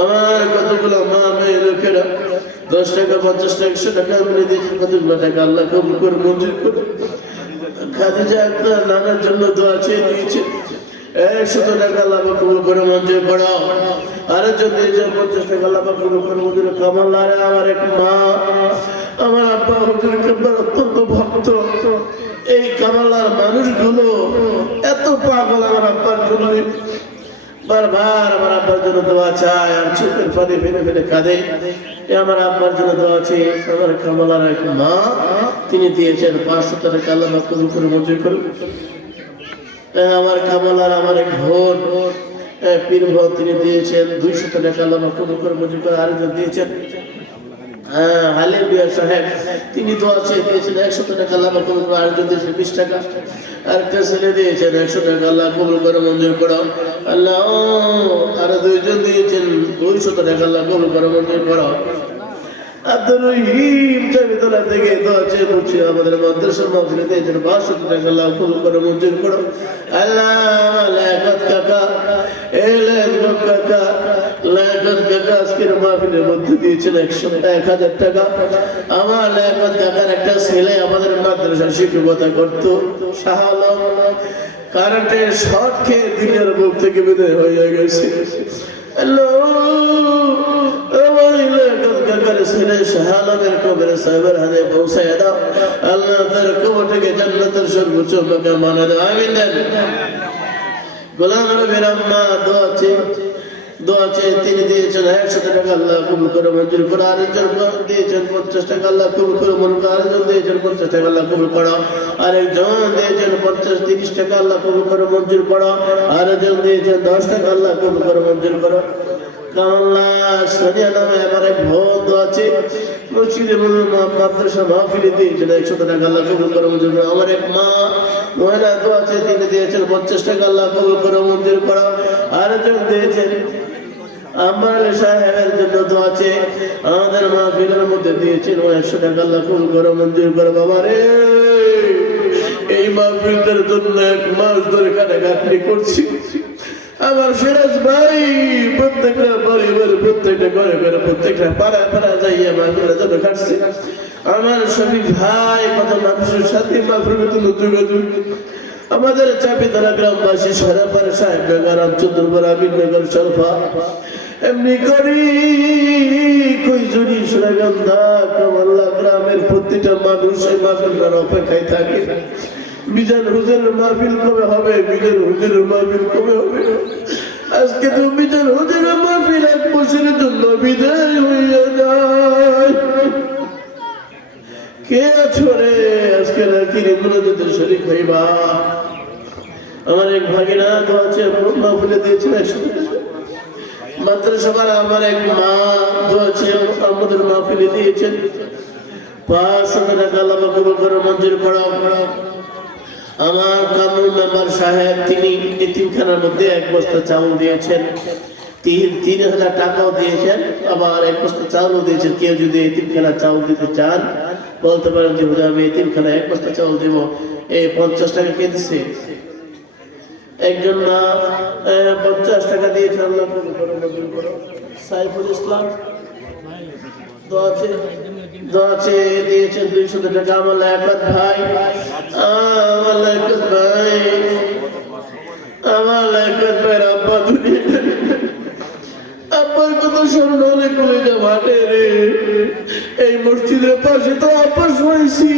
আমার কতগুলো মা মেয়ে লোকেরা 10 টাকা 50 টাকা 100 টাকা মিলে দিয়েছেন, কতগুলো টাকা আল্লাহ কবুল করে মঞ্জুর করে। খাদিজা একটা নানার জন্য দোয়া চেয়ে দিয়েছে 100 টাকা, আল্লাহ কবুল করে মঞ্জুর করাও। আরেকজন দিয়েছে 50 টাকা, আল্লাহ কবুল করে মঞ্জুর। কামাল আমার এক মা, আমার আব্বা হুজুর কেবলার অত্যন্ত ভক্ত। এই কামালার মানুষগুলো এত পাগল আমার আব্বার জন্য, বারবার আমার আব্বার জন্য দোয়া চায় আর চোখের পানি ফেলে ফেলে কাঁদে। আমার আব্বার জন্য দোয়া চাই। আমার কামালার এক মা, তিনি দিয়েছেন 500 টাকা, আল্লাহ কবুল করে মঞ্জুর করুন। আমার কামালার আমার এক বোন পীর বোন, তিনি দিয়েছেন 200 টাকা, আল্লাহ কবুল করে মঞ্জুর করে। আরেকজন দিয়েছেন হালিম বিয়া সাহেব, তিনি দোয়া চেয়ে দিয়েছেন 100 টাকা, আল্লাহ কবুল করে। আরেকজন দিয়েছেন 20 টাকা। আরেকটা ছেলে দিয়েছেন 100 টাকা, আল্লাহ কবুল করে মঞ্জুর করো আল্লাহ। আর দুইজন দিয়েছেন 200 টাকা, আল্লাহ কবুল করে মঞ্জুর করো। আব্দুল রহিম চাবিতলা থেকে দোয়া চেয়ে বলছি আমাদের মাদ্রাসার মাহফিলে দিয়েছেন 500 টাকা, আল্লাহ কবুল করে মঞ্জুর করো আল্লাহ। লায়াকত কাকা, লায়াকত কাকা, লায়াকত কাকা আজকের মাহফিলের মধ্যে দিয়েছেন 1000 টাকা। আমার লায়াকত কাকার একটা ছেলে আমাদের মাদ্রাসার শিক্ষকতা করতো, শাহ আলম, কারেন্টের শর্ট খেয়ে দিনের বুক থেকে বিদায় হয়ে গেছে। আল্লাহ সাহেবের হাতে পৌঁছায় দাও আল্লাহ তার কবরটাকে জান্নাতের সর্বোচ্চ মাকাম বানায় দাও আমিন দেন গোলাম রবির আম্মা দোয়া চেয়ে তিনি দিয়েছেন 100 টাকা আল্লাহ কবুল করে মঞ্জুর করো আরেকজন দিয়েছেন 50 টাকা আল্লাহ কবুল করে মঞ্জুর করো আরেকজন দিয়েছেন 50 টাকা আল্লাহ কবুল করো আরেকজন দিয়েছেন 50-30 টাকা আল্লাহ কবুল করে মঞ্জুর করো আরেকজন দিয়েছেন 10 টাকা আল্লাহ কবুল করে মঞ্জুর করো কামলা সোনিয়া নামে আমার এক বোন আছে মসজিদে মাদ্রাসা মাহফিলে দিয়েছেন 100 টাকা আল্লাহ কবুল করে মঞ্জুর করো আমার এক মা মহিলা দোয়া আছে তিনি দিয়েছেন 50 টাকা আল্লাহ কবুল করে মঞ্জুর করো আরেকজন দিয়েছেন আমার সাহেবের জন্য দোয়া আছে আমাদের মাহফিলের মধ্যে দিয়েছেন 100 টাকা আল্লাহ কবুল করে মঞ্জুর করো বাবা রে এই মাহফিলটার জন্য 1 মাস ধরে কাটাকাটি করছি আমার সিরাজ ভাই প্রত্যেকটা পরিবার প্রত্যেকটা ঘরে ঘরে প্রত্যেকটা পাড়া যাইয়া মাহফিলের জন্য কাটছে আমার শফিক ভাই কত মানুষের সাথে মাহফিলের জন্য যোগাযোগ আমাদের চাপিতলা গ্রামবাসী সারাপাড়া সাহেবনগর রামচন্দ্রপুর আমিননগর সরফা এমনি করি কইজুরি সুরাগন্ধা কামাল্লা গ্রামের প্রতিটা মানুষ এই মাহফিলের অপেক্ষায় থাকে মিজান হুজুরের মাহফিল কবে হবে মিজান হুজুরের মাহফিল কবে হবে আজকে তো মিজান হুজুরের মাহফিল 1 বছরের জন্য বিদায় হইয়া যায় কে আছো রে আজকে রাত্রি মুনাজাতে শরীক হইবা আমার এক ভাগিনা তো আছে মাহফিলে দিয়েছেন 100 টাকা মাদ্রাসার আমার এক মা তো আছে আমাদের মাহফিলে দিয়েছেন 500 টাকা আল্লাহ কবুল করে মঞ্জুর করো আমার কামরুল মেম্বার সাহেব তিনি এতিমখানার মধ্যে 1 বস্তা চাউল দিয়েছেন 3,000 টাকাও দিয়েছেন আবার 1 বস্তা চাউলও দিয়েছেন কেউ যদি এতিমখানা চাউল দিতে চান বলতে পারেন যে হুজুর আমি এতিমখানা 1 বস্তা চাউল দেব এই 50 টাকা কে দিছে একজন না 50 টাকা দিয়েছেন আল্লাহ কবুল করে মঞ্জুর করো সাইফুল ইসলাম দোয়া চেয়ে দিয়েছেন 200 টাকা আমার লায়কাত ভাই আব্বা দুনিয়া আব্বার কথা স্মরণ হলে কলেজা ভাটে রে এই মসজিদের পাশে তো আব্বার হয়েছি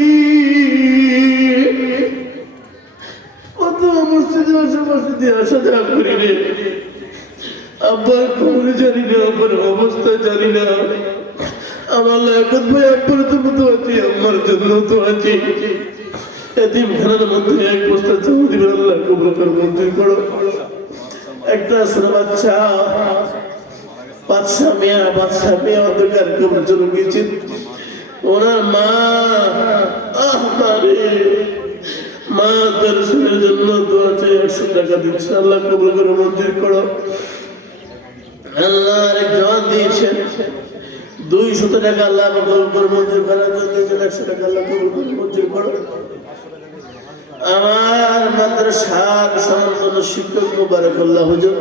কত মসজিদের আশেপাশে দিয়ে আসা যাওয়া করি রে আব্বার খবর জানি না আব্বার অবস্থা জানি না আমার লায়কাত ভাই আব্বার তুমি তো আছি আমার জন্য তো আছি এতিমখানার মধ্যে 1 বস্তা চাউল দিবে আল্লাহ কবুল করে মঞ্জুর করো একটা ছোট বাচ্চা মিয়া অন্ধকার কবর চলে গিয়েছেন ওনার মা মা দর্শনের জন্য দোয়া চাই 100 টাকা দিচ্ছে আল্লাহ কবুল করে মঞ্জুর করো আল্লাহ আরেক জওয়ান দিয়েছেন 200 টাকা আল্লাহ কবুল করে মঞ্জুর করার জন্য 100 টাকা আল্লাহ কবুল করে মঞ্জুর করো আমার মাদ্রাসার সম্মানিত শিক্ষক মুবারকুল্লাহ হুজুর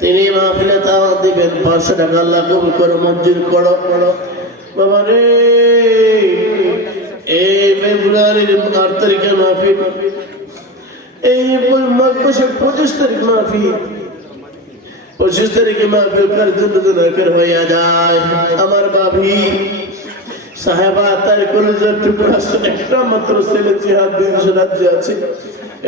তিনি মাহফিলে দাওয়াত দিবেন 500 টাকা আল্লাহ কবুল করে মঞ্জুর করো বাবা রে এই ফেব্রুয়ারির 8 তারিখের মাহফিল এই মাসের 25 তারিখ মাহফিল 25 তারিখে মাহফিল কার জন্য হইয়া যায় আমার ভাবি সাহেবা তার কলেজের টুকরা একটা মাত্র ছেলে জিহাদ রাজ্যে আছে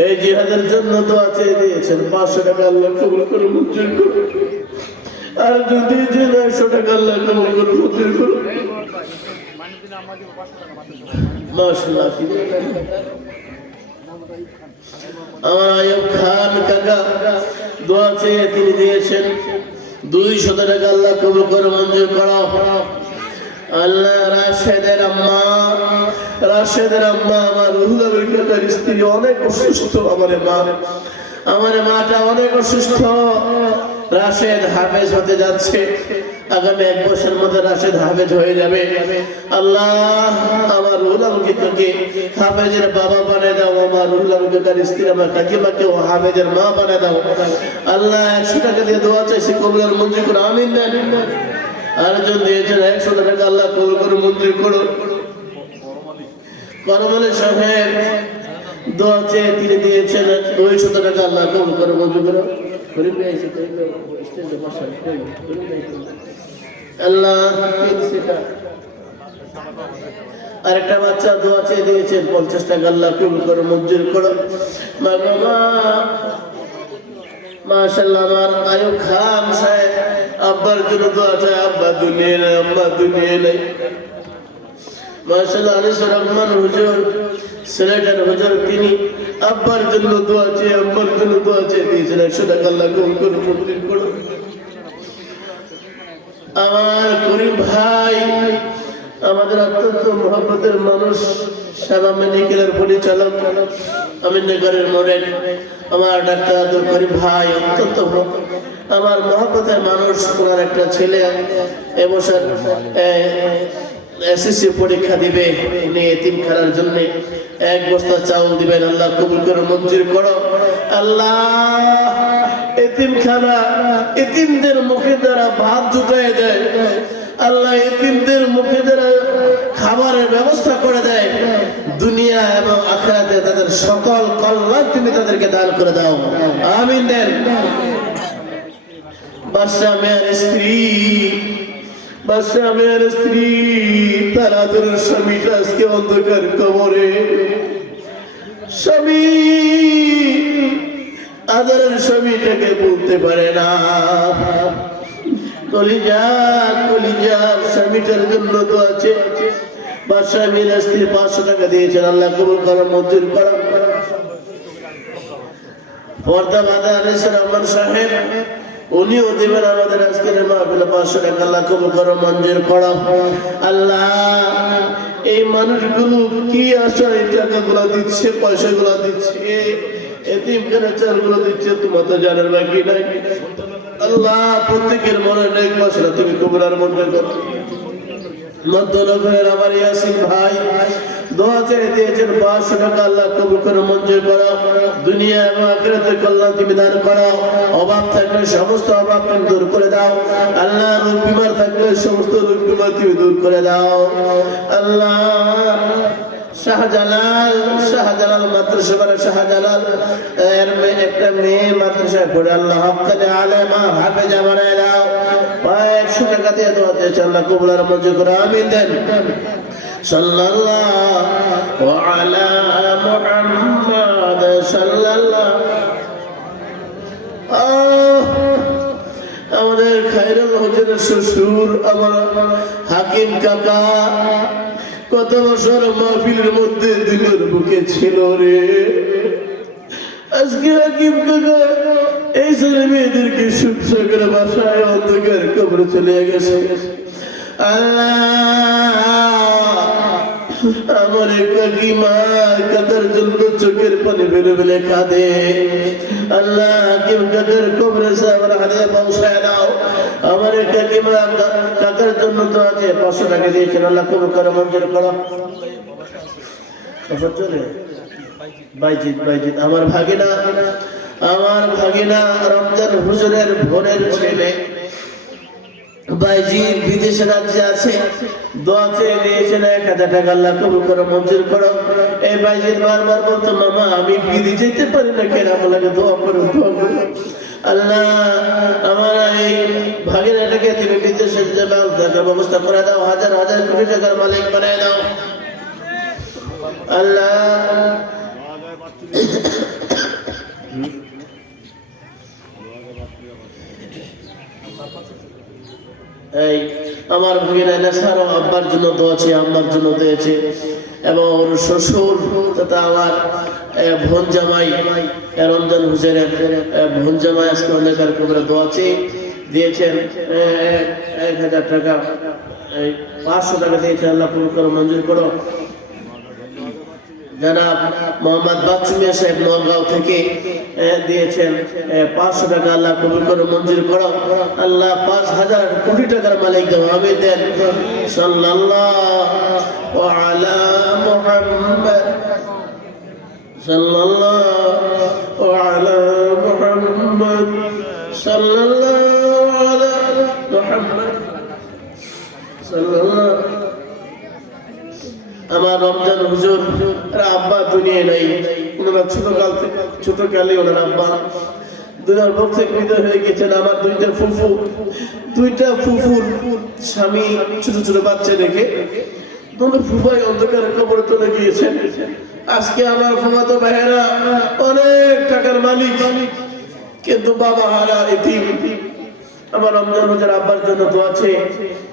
এই জিহাদের জন্য তো আছে দিয়েছেন 500 টাকা আল্লাহ কবুল করে মঞ্জুর করুন আর যদি 900 টাকা আল্লাহ কবুল করে মঞ্জুর করুন মাশাআল্লাহ আমার আয়ুব খান কাকা দোয়া চেয়ে তিনি দিয়েছেন 200 টাকা আল্লাহ কবুল করে মঞ্জুর করো আল্লাহ রাশেদের আম্মা আমার রুহুল আমিন কাকার স্ত্রী অনেক অসুস্থ আমার মাটা অনেক অসুস্থ রাশেদ হাফেজ হতে যাচ্ছে আগামী 1 বছরের মধ্যে রাশেদ হাফেজ হয়ে যাবে আল্লাহ আমার রুহুল আমিন কাকাকে হাফেজের বাবা বানিয়ে দাও আমার রুহুল আমিন কাকার স্ত্রী আমার কাকিমাকে হাফেজের মা বানিয়ে দাও আল্লাহ 100 টাকা দিয়ে দোয়া চাইছি কবুল আর মঞ্জুর করো আমিন আরেকজন দিয়েছেন 100 টাকা আল্লাহ কবুল করে মঞ্জুর করো করমলে সাহেব দোয়া চেয়ে তিনি দিয়েছেন 200 টাকা আল্লাহ কবুল করে মঞ্জুর করো আল্লাহ আরেকটা বাচ্চা দোয়া চেয়ে দিয়েছেন 50 টাকা, আল্লাহ কবুল করে মঞ্জুর করো। মাশাআল্লাহ, আমার আয়ুব খান সাহেব আব্বার জন্য দোয়া চায়, আব্বা দুনিয়া নেই, আম্মা দুনিয়া নেই। মাশাআল্লাহ, আনিসুর রহমান হুজুর সিলেটের হুজুর, তিনি আব্বার জন্য দোয়া চেয়ে, আম্মার জন্য দোয়া চেয়ে দিয়েছেন 100 টাকা, আল্লাহ কবুল করে মঞ্জুর করো। আমার করিম ভাই, আমাদের অত্যন্ত মহব্বতের মানুষ, সেবা মেডিকেলের পরিচালক, আমিনগরের মোড়ের আমার ডাক্তার আব্দুল করিম ভাই, অত্যন্ত আমার মহব্বতের মানুষ। ওনার একটা ছেলে এবছর এসএসসি পরীক্ষা দিবে, উনি এতিমখানার জন্য 1 বস্তা চাউল দিবেন, আল্লাহ কবুল করে মঞ্জুর করো। আল্লাহ এতিমখানা, এতিমদের মুখে যারা ভাত জুটায় দেয়, আল্লাহ এতিমদের মুখে যারা খাবারের ব্যবস্থা করে দেয়, দুনিয়া এবং আখিরাতে তাদের সকল কল্যাণ তুমি তাদেরকে দান করে দাও, আমিন দেন। বাদশা মেয়ের স্ত্রী তার আদরের স্বামীটা আজকে অন্ধকার কবরে। স্বামী আদরের স্বামীটাকে বলতে পারে না, কলিজা স্বামীটার জন্য তো আছে। বাদশা মেয়ের স্ত্রী 500 টাকা দিয়েছেন, আল্লাহ কবুল করো মঞ্জুর করো। পর্দা বাঁধা আনিসুর রহমান সাহেব, উনিও দেবেন আমাদের আজকের মাহফিলে 500 টাকা, আল্লাহ কবুল করো মঞ্জুর করো। আল্লাহ এই মানুষগুলো কি আশায় টাকাগুলো দিচ্ছে, পয়সাগুলো দিচ্ছে, এতিমখানা চালগুলো দিচ্ছে, তোমার তো জানার বাকি নাই। আল্লাহ প্রত্যেকের মনে নেক মশলা তুমি কবুল আর মঞ্জুর করো। মধ্যনগরের আমার ইয়াসিন ভাই দোয়া চেয়ে দিয়েছেন 500 টাকা, আল্লাহ কবুল করে মঞ্জুর করো। দুনিয়া এবং আখিরাতের কল্যাণ তুমি দান করো। অভাব থাকলে সমস্ত অভাব তুমি দূর করে দাও। আল্লাহ রোগ বিমার থাকলে সমস্ত রোগ বিমার তুমি দূর করে দাও। আল্লাহ শাহজালাল মাদ্রাসা করে, শাহজালাল এর একটা মেয়ে মাদ্রাসায় পড়ে, আল্লাহ হক্কানে আলেমা হাফেজা বানায় দাও। 100 টাকা দিয়ে দোয়া চেয়েছে, আল্লাহ কবুল আর মঞ্জুর করে আমিন দেন। সাল্লাল্লাহু আলা মুহাম্মাদ সাল্লাল্লাহু। আমাদের খায়রুল হুজুরের শ্বশুর আমার হাকিম কাকা কত বছর মাহফিলের মধ্যে দিনের বুকে ছিল রে। আজকে হাকিম কাকা এই ছেলে মেয়েদেরকে সুস্থ করে বাসায় অন্ধকার কবরে চলে গেছে। আমার কাকিমা কাকার জন্য চোখের পানি বেরো বেলে কাঁদে। আল্লাহ হাকিম কাকার কবরে সাহেবের হাতে পৌঁছায় দাও। আমার কাকিমা কাকার জন্য তো আছে 500 টাকা দিয়েছেন, আল্লাহ কবুল করে মঞ্জুর করো। বাইজিৎ আমার ভাগিনা রমজান হুজুরের বোনের ছেলে বাইজিৎ বিদেশে রাজ্যে আছে, দোয়া চেয়ে দিয়েছেন 1000 টাকা, আল্লাহ কবুল করে মঞ্জুর করো। এই বাইজিৎ বারবার বলতো, মামা আমি বিদেশে যেতে পারি না, কেন আমাকে দোয়া করো। আল্লাহ আমার এই ভাগিনাটাকে তুমি বিদেশে ব্যবস্থা করে দাও, হাজার হাজার কোটি টাকার মালিক বানায় দাও। আল্লাহ এই আমার ভাগিনা নেসারও আব্বার জন্য দোয়াছে, আম্মার জন্য দিয়েছে, এবং ওর শ্বশুর তথা আমার বোন জামাই রমজান হুজুরের বোন জামাই আজকে অনেকের কবরে দোয়াছে দিয়েছেন 1000 টাকা, 500 টাকা দিয়েছেন, আল্লাহ কবুল করো মঞ্জুর করো। জনাব মোহাম্মদ বাচ্চু মিয়া সাহেব নওগাঁও থেকে দিয়েছেন 500 টাকা, আল্লাহ কবুল করে মঞ্জুর করো। আল্লাহ 5000 কোটি টাকার মালিক দাও, আমিন দেন। সাল্লাল্লাহু আলা মুহাম্মদ সাল্লাল্লাহু আলা মুহাম্মদ সাল্লাল্লাহু আলা মুহাম্মদ সাল্লাল্লাহু। আমার রমজান হুজুর আব্বা দুনিয়া নাই, ওনারা ছোটকালে ওনার আব্বা দুনিয়ার বুক থেকে বিদায় হয়ে গেছেন। আমার দুইটা ফুফুর স্বামী ছোট ছোট বাচ্চা রেখে তোমার ফুফাই অন্ধকারের কবরে চলে গিয়েছেন। আজকে আমার ফুফাতো ভাইয়েরা অনেক টাকার মালিক, কিন্তু বাবা হারা এতিম। আমার রমজান রোজার আব্বার জন্য তো আছে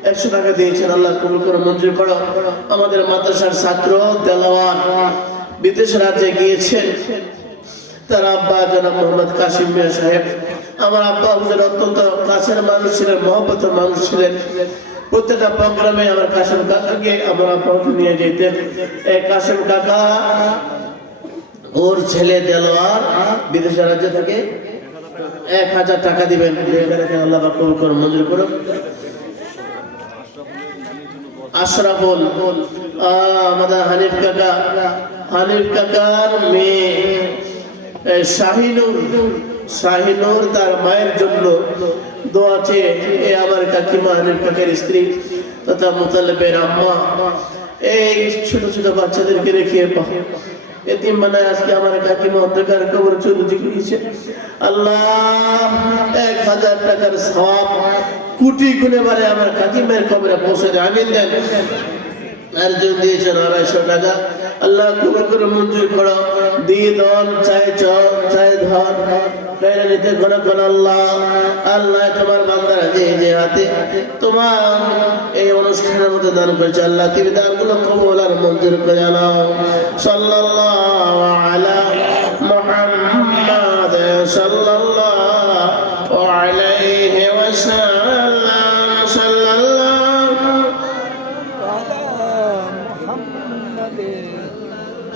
100 টাকা দিয়েছেন, আল্লাহ কবুল করে মঞ্জুর করো। আমাদের মাদ্রাসার ছাত্র দেলাওয়ার বিদেশ রাজ্যে গিয়েছেন, তার আব্বা জনাব মোহাম্মদ কাশিম মিয়া সাহেব। আমার আব্বা হুজুর অত্যন্ত কাছের মানুষ ছিলেন, মহব্বতের মানুষ ছিলেন। প্রত্যেকটা প্রোগ্রামে আমার কাশিম কাকাকে আমার আব্বা হুজুর নিয়ে যেতেন। এই কাশিম কাকা ওর ছেলে দেলোয়ার বিদেশ রাজ্য থেকে 1000 টাকা দিবেন, আল্লাহ কবুল করে মঞ্জুর করুন। আশরাফুল আমাদের হানিফ কাকার মেয়ে শাহিনুর তার মায়ের জন্য দোয়া চেয়ে আমার কাকিমা হানিফ কাকার স্ত্রী তথা মুতালেবের আম্মা এই ছোট ছোট বাচ্চাদেরকে রেখে এতিম বানায় আজকে আমার কাকিমা অন্ধকার কবরে চলে গিয়েছে। আল্লাহ 1000 টাকার সওয়াব কোটি গুণে বারে আমার কাকিমার কবরে পৌঁছে দেয়, আমিন দেন। আর যদি দিয়েছেন 250 টাকা, আল্লাহ কবুল করে মঞ্জুর করো। দিয়ে দন চাই চল চাই ধন কাইরা নিতে কোন কোন আল্লাহ আল্লাহ তোমার বান্দারা যে হাতে তোমার এই অনুষ্ঠানের মধ্যে দান করেছে, আল্লাহ তুমি দানগুলো কবুল আর মঞ্জুর করে নাও। সাল্লাল্লাহু আলা মুহাম্মাদ সাল্লাল্লাহু আলাইহি ওয়াসাল্লাম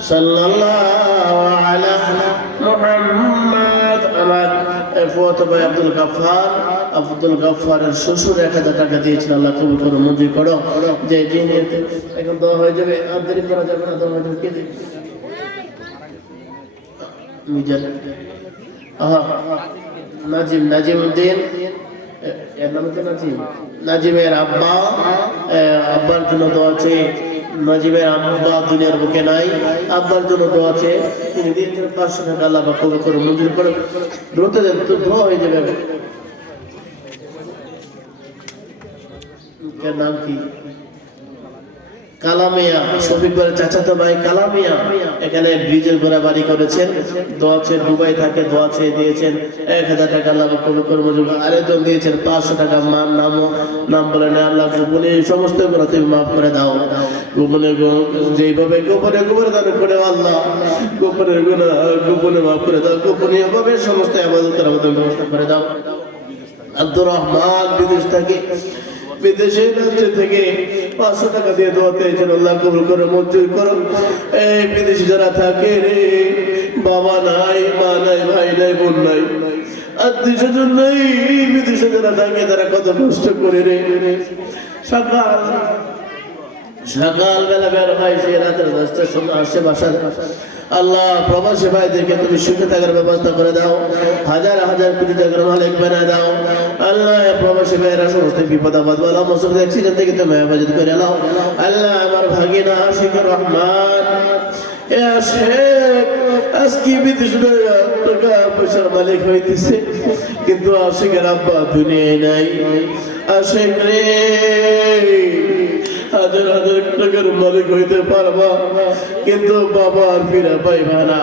সাল্লাল্লাহু আলা মুহাম্মাদ। আমার ফুয়াতো ভাই আব্দুল গাফফারের শ্বশুর 1000 টাকা দিয়েছেন, আল্লাহ কবুল করে মঞ্জুর করো। যে যিনি এখন দোয়া হয়ে যাবে, আর দেরি করা যাবে না, দোয়া হয়ে যাবে। কে দেবে? মিজান নাজিমউদ্দিন, এর নাম কি নাজিমের আব্বার জন্য দোয়া আছে। নাজিমের আব্বা দুনিয়ার বুকে নাই, আব্বার জন্য দোয়া আছে। তিনি দিয়েছেন 500 টাকা, আল্লাহ কবুল করে মঞ্জুর করে। দ্রুত দেন, তো দোয়া হয়ে যাবে। এর নাম কি? কালামিয়া, শফিক ভাইয়ের চাচাতো ভাই কালামিয়া এখানে ব্রিজের গোড়া বাড়ি করেছেন। দোয়াছে দুবাই থাকে, দোয়াছে দিয়েছেন 1000 টাকা, আল্লাহ কবুল করে মঞ্জুর করে। আরেকজন দিয়েছেন 500 টাকা। মার নাম বলে না, আল্লাহ গোপনে সমস্ত গুলো তুমি মাফ করে দাও। গোপনে যেইভাবে গোপনে দান করে আল্লাহ গোপনের গুনাহ গোপনে মাফ করে দাও, গোপনীয় ভাবে সমস্ত ইবাদতের আমাদের ব্যবস্থা করে দাও। আব্দুর রহমান বিদেশের রাজ্য থেকে 500 টাকা দিয়ে দোয়া পেয়েছেন, আল্লাহ কবুল করে মঞ্জুর করো। এই বিদেশে যারা থাকে রে, বাবা নাই, মা নাই, ভাই নাই, বোন নাই, আত্মীয় স্বজন নাই, বিদেশে যারা থাকে তারা কত কষ্ট করে রে। সকালবেলা বের হয়, সে রাতের 10টার সময় আসে বাসায়। আল্লাহ প্রবাসী ভাইদেরকে তুমি সুখে থাকার ব্যবস্থা করে দাও, হাজার কোটি টাকার মালিক বানায় দাও। আল্লাহ প্রবাসী ভাইয়েরা সমস্ত বিপদ আপদ বালা মুসিবত অ্যাক্সিডেন্ট থেকে তুমি হেফাজত করে নাও। আল্লাহ আমার ভাগিনা আশিকুর রহমান আজকে বিদেশে টাকা পয়সার মালিক হইতেছে, কিন্তু আশিকের আব্বা দুনিয়ায় নাই। আশিক রে, হাজার টাকার মালিক হইতে পারবা, কিন্তু বাবা আর ফিরা পাইবা না।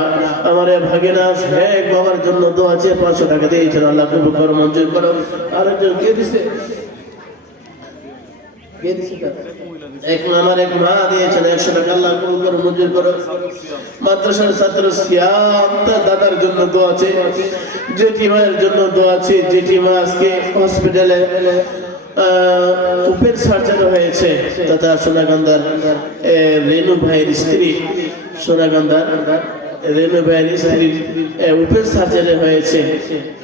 আমার ভাগিনা শেখ বাবার জন্য দোয়া আছে, 500 টাকা দিয়েছেন, আল্লাহ কবুল করে মঞ্জুর করো। আরেকজন কে দিছে? আমার এক মা দিয়েছেন 100 টাকা, আল্লাহ কবুল করে মঞ্জুর করো। মাদ্রাসার ছাত্র সিয়াম তার দাদার জন্য দোয়া আছে, জেঠি মায়ের জন্য দোয়া আছে। জেঠি মা আজকে হসপিটালে উপের সার্জারি হয়েছে, তথা সোনাগান্ধার রেনু ভাইয়ের স্ত্রী, সোনাগান্ধার রেনু ভাইয়ের স্ত্রী উপের সার্জারি হয়েছে।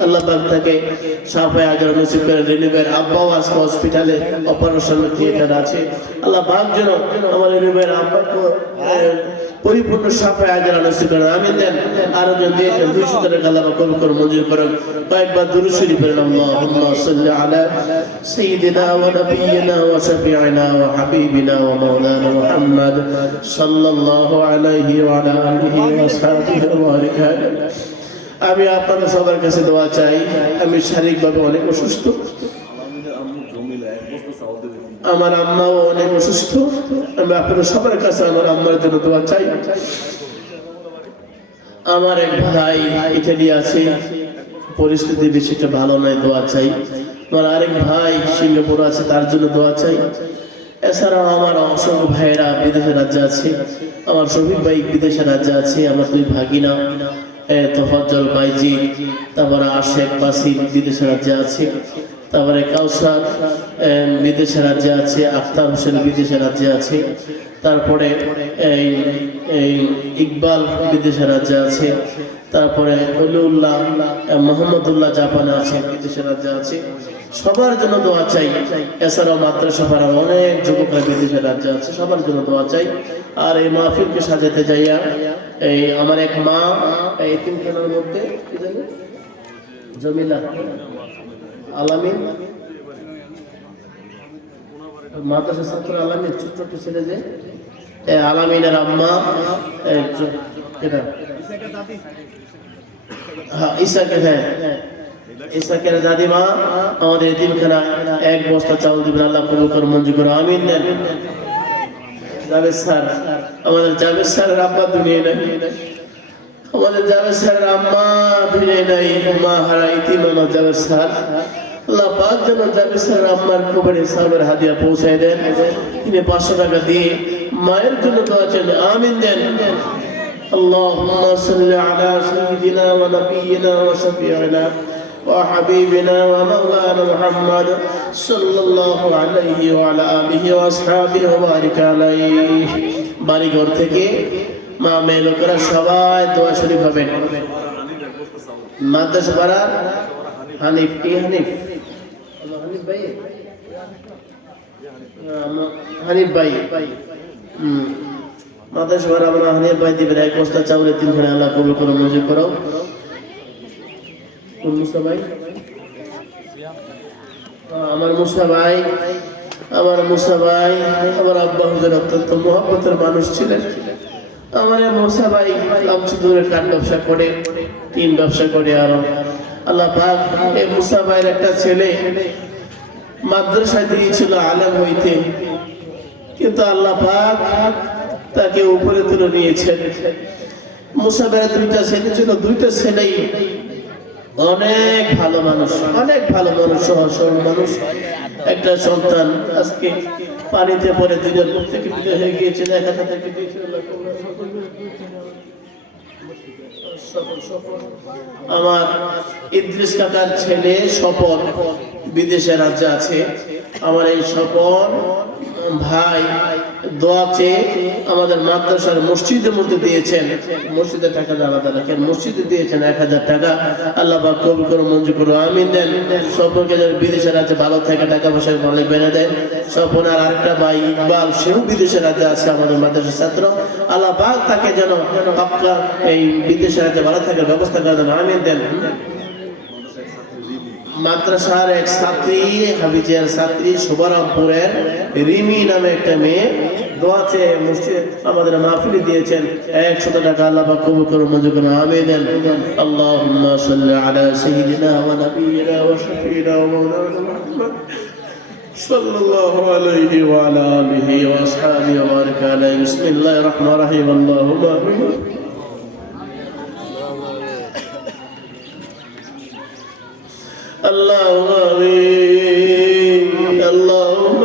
আল্লাহ পাক তাকে শাফায়ে আজর নসিব করে। রেনু ভাইয়ের আব্বাও আজকে হসপিটালে অপারেশন থিয়েটার আছে। আল্লাহ পাক যেন আমার রেনু ভাইয়ের আব্বাকে পরিপূর্ণ শাফায়ে আজর নসিব করেন, আমিন দেন। আরো জন দিয়েছেন 200 টাকা, আল্লাহ কবুল করে মঞ্জুর করেন। কয়েকবার দুরূদ শরীফ পড়েন। আল্লাহুম্মা সাল্লি আলা সাইয়্যিদিনা ওয়া নাবিয়্যিনা ওয়া শাফিঈনা ওয়া হাবিবিনা ওয়া মাওলানা মুহাম্মদ সাল্লাল্লাহু আলাইহি ওয়া আলা আলিহি ওয়া আসহাবিহি ওয়া বারিক। আমি আপনাদের সবার কাছে দোয়া চাই। আমি শারীরিকভাবে অনেক অসুস্থ। আমার আম্মাও অনেক অসুস্থ। আমি আপনাদের সবার কাছে আমার আম্মার জন্য দোয়া চাই। আমার এক ভাই ইটালি আছে, পরিস্থিতি বেশি একটা ভালো নয়, দোয়া চাই। আমার আরেক ভাই সিঙ্গাপুর আছে, তার জন্য দোয়া চাই। এছাড়াও আমার অসংখ্য ভাইয়েরা বিদেশের রাজ্যে আছে। আমার শফিক ভাই বিদেশের রাজ্যে আছে। আমার দুই ভাগিনা তোফাজ্জল বাইজি, তারপরে আশেক বাসির বিদেশের রাজ্যে আছে, তারপরে কাউসার বিদেশের রাজ্যে আছে, আখতার হোসেন বিদেশের রাজ্যে আছে, তারপরে এই ইকবাল বিদেশের রাজ্যে আছে, তারপরে অলিউল্লাহ মোহাম্মদুল্লাহ জাপানে আছে, বিদেশের রাজ্যে আছে। সবার জন্য দোয়া চাই। এছাড়াও মাদ্রাসা পাড়ার অনেক যুবকরা বিদেশের রাজ্যে আছে, সবার জন্য দোয়া চাই। আর এই মাহফিলকে সাজাতে যাইয়া এই আমার এক মা এই তিনখানার মধ্যে কি জানি জমিলা আলামিন, মাদ্রাসা ছাত্র আলামিন, ছোট্ট ছেলে যে আলামিনের আম্মা, ইসাকের দাদিমা আমাদের এতিমখানা এক বস্তা চাউল দিবেন, আল্লাহ কবুল করে মঞ্জুর করে আমিন দেন। জাভেদ স্যার, আমাদের জাভেদ স্যারের আব্বা দুনিয়ায় নাই, আমাদের জাভেদ স্যারের আম্মা দুনিয়ায় নাই, মা হারা ইতিম আমার জাভেদ স্যার। আল্লাহ পাক যেন জাভেদ স্যারের আম্মার কবরে সাহেবের হাদিয়া পৌঁছায় দেন। তিনি 500 টাকা দিয়ে মায়ের জন্য দোয়া চান, আমিন দেন। اللهم صل على سيدنا ونبينا وشفيعنا وحبيبنا ومولانا محمد صلى الله عليه وعلى آله وأصحابه وبارك عليه। বাড়ি ঘর থেকে মা মেয়ে লোকেরা সবাই দোয়া শরীফ হবেন। মাদ্রাসা পাড়ার হানিফ, কি হানিফ? হানিফ ভাই, হানিফ ভাই মাদ্রাসা পাড়া আমরা হানিফ ভাই দিবেন এক বস্তা চাউলের তিনখানে, আল্লাহ কবুল করে মঞ্জুর করো। মুসা ভাই, আমার মুসা ভাই, আমার মুসা ভাই আমার আব্বা হুজুর অত্যন্ত মহব্বতের মানুষ ছিলেন। আমার মুসা ভাই আমচুদুরের কাঠ ব্যবসা করে, টিন ব্যবসা করে। আরো আল্লাহ পাক এই মুসা ভাইয়ের একটা ছেলে মাদ্রাসায় দিয়েছিল আলেম হইতে, কিন্তু আল্লাহ পাক তাকে উপরে তুলে নিয়েছেন। মুসা ভাইয়ের 2টা ছেলে ছিল, 2টা ছেলেই অনেক ভালো মানুষ, অনেক ভালো মানুষ, সহজ সরল মানুষ। একটা সন্তান আজকে পানিতে পড়ে দুজন মুখ থেকে বিদায় হয়ে গিয়েছে। আমার ইদ্রিস কাকার ছেলে স্বপন বিদেশে রাজ্যে আছে। আমার এই স্বপন ভাই দোয়া চেয়ে আমাদের মাদ্রাসার মসজিদের মধ্যে দিয়েছেন। মসজিদের টাকা আলাদা রাখেন, মসজিদে দিয়েছেন 1000 টাকা। আল্লাহ পাক কবুল করে মঞ্জুর করো, আমিন দেন। স্বপনকে যেন বিদেশের রাজ্যে ভালো থাকে, টাকা পয়সা অনেক বেড়ে দেন। স্বপনের আরেকটা ভাই ইকবাল, সেও বিদেশের রাজ্যে আছে, আমাদের মাদ্রাসার ছাত্র। আল্লাহ পাক তাকে যেন আপনার এই বিদেশের রাজ্যে ভালো থাকার ব্যবস্থা করে দেন, আমিন দেন। মাদ্রাসার এক ছাত্রী, হাবিজিয়ার ছাত্রী, শুভরামপুরের রিমি নামে একটা মেয়ে দোয়া চেয়ে মসজিদ আমাদের মাহফিলে দিয়েছেন 100 টাকা। আল্লাহ পাক কবুল করে মঞ্জুর করুন, আমিন দেন। আল্লাহুম্মা সাল্লি আলা সাইয়্যিদিনা ওয়া নাবিয়িনা ওয়া শাফিঈনা ওয়া মাওলানা মুহাম্মদ সাল্লাল্লাহু আলাইহি ওয়া আলা আলিহি ওয়া আসহাবিহি ওয়া বারাকা আলাইহি। বিসমিল্লাহির রহমানির রহিম। আল্লাহুম্মা আমিন। اللهم آمين، اللهم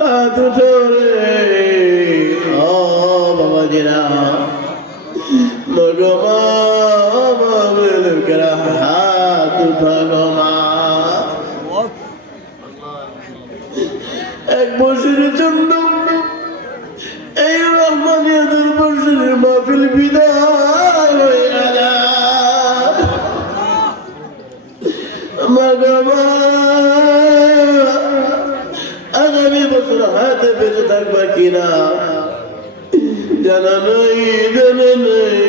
হাত ধরে বাবা জিরা মগমা মামলুকরা হাত ধগমা এক বছরের জন্য এই রহমানিয়াতের বছরের মাহফিল বিদায় হয়ে গেল। আগামী বছর হাতে বেঁচে থাকবা কিনা জানা নেই, জানা নেই।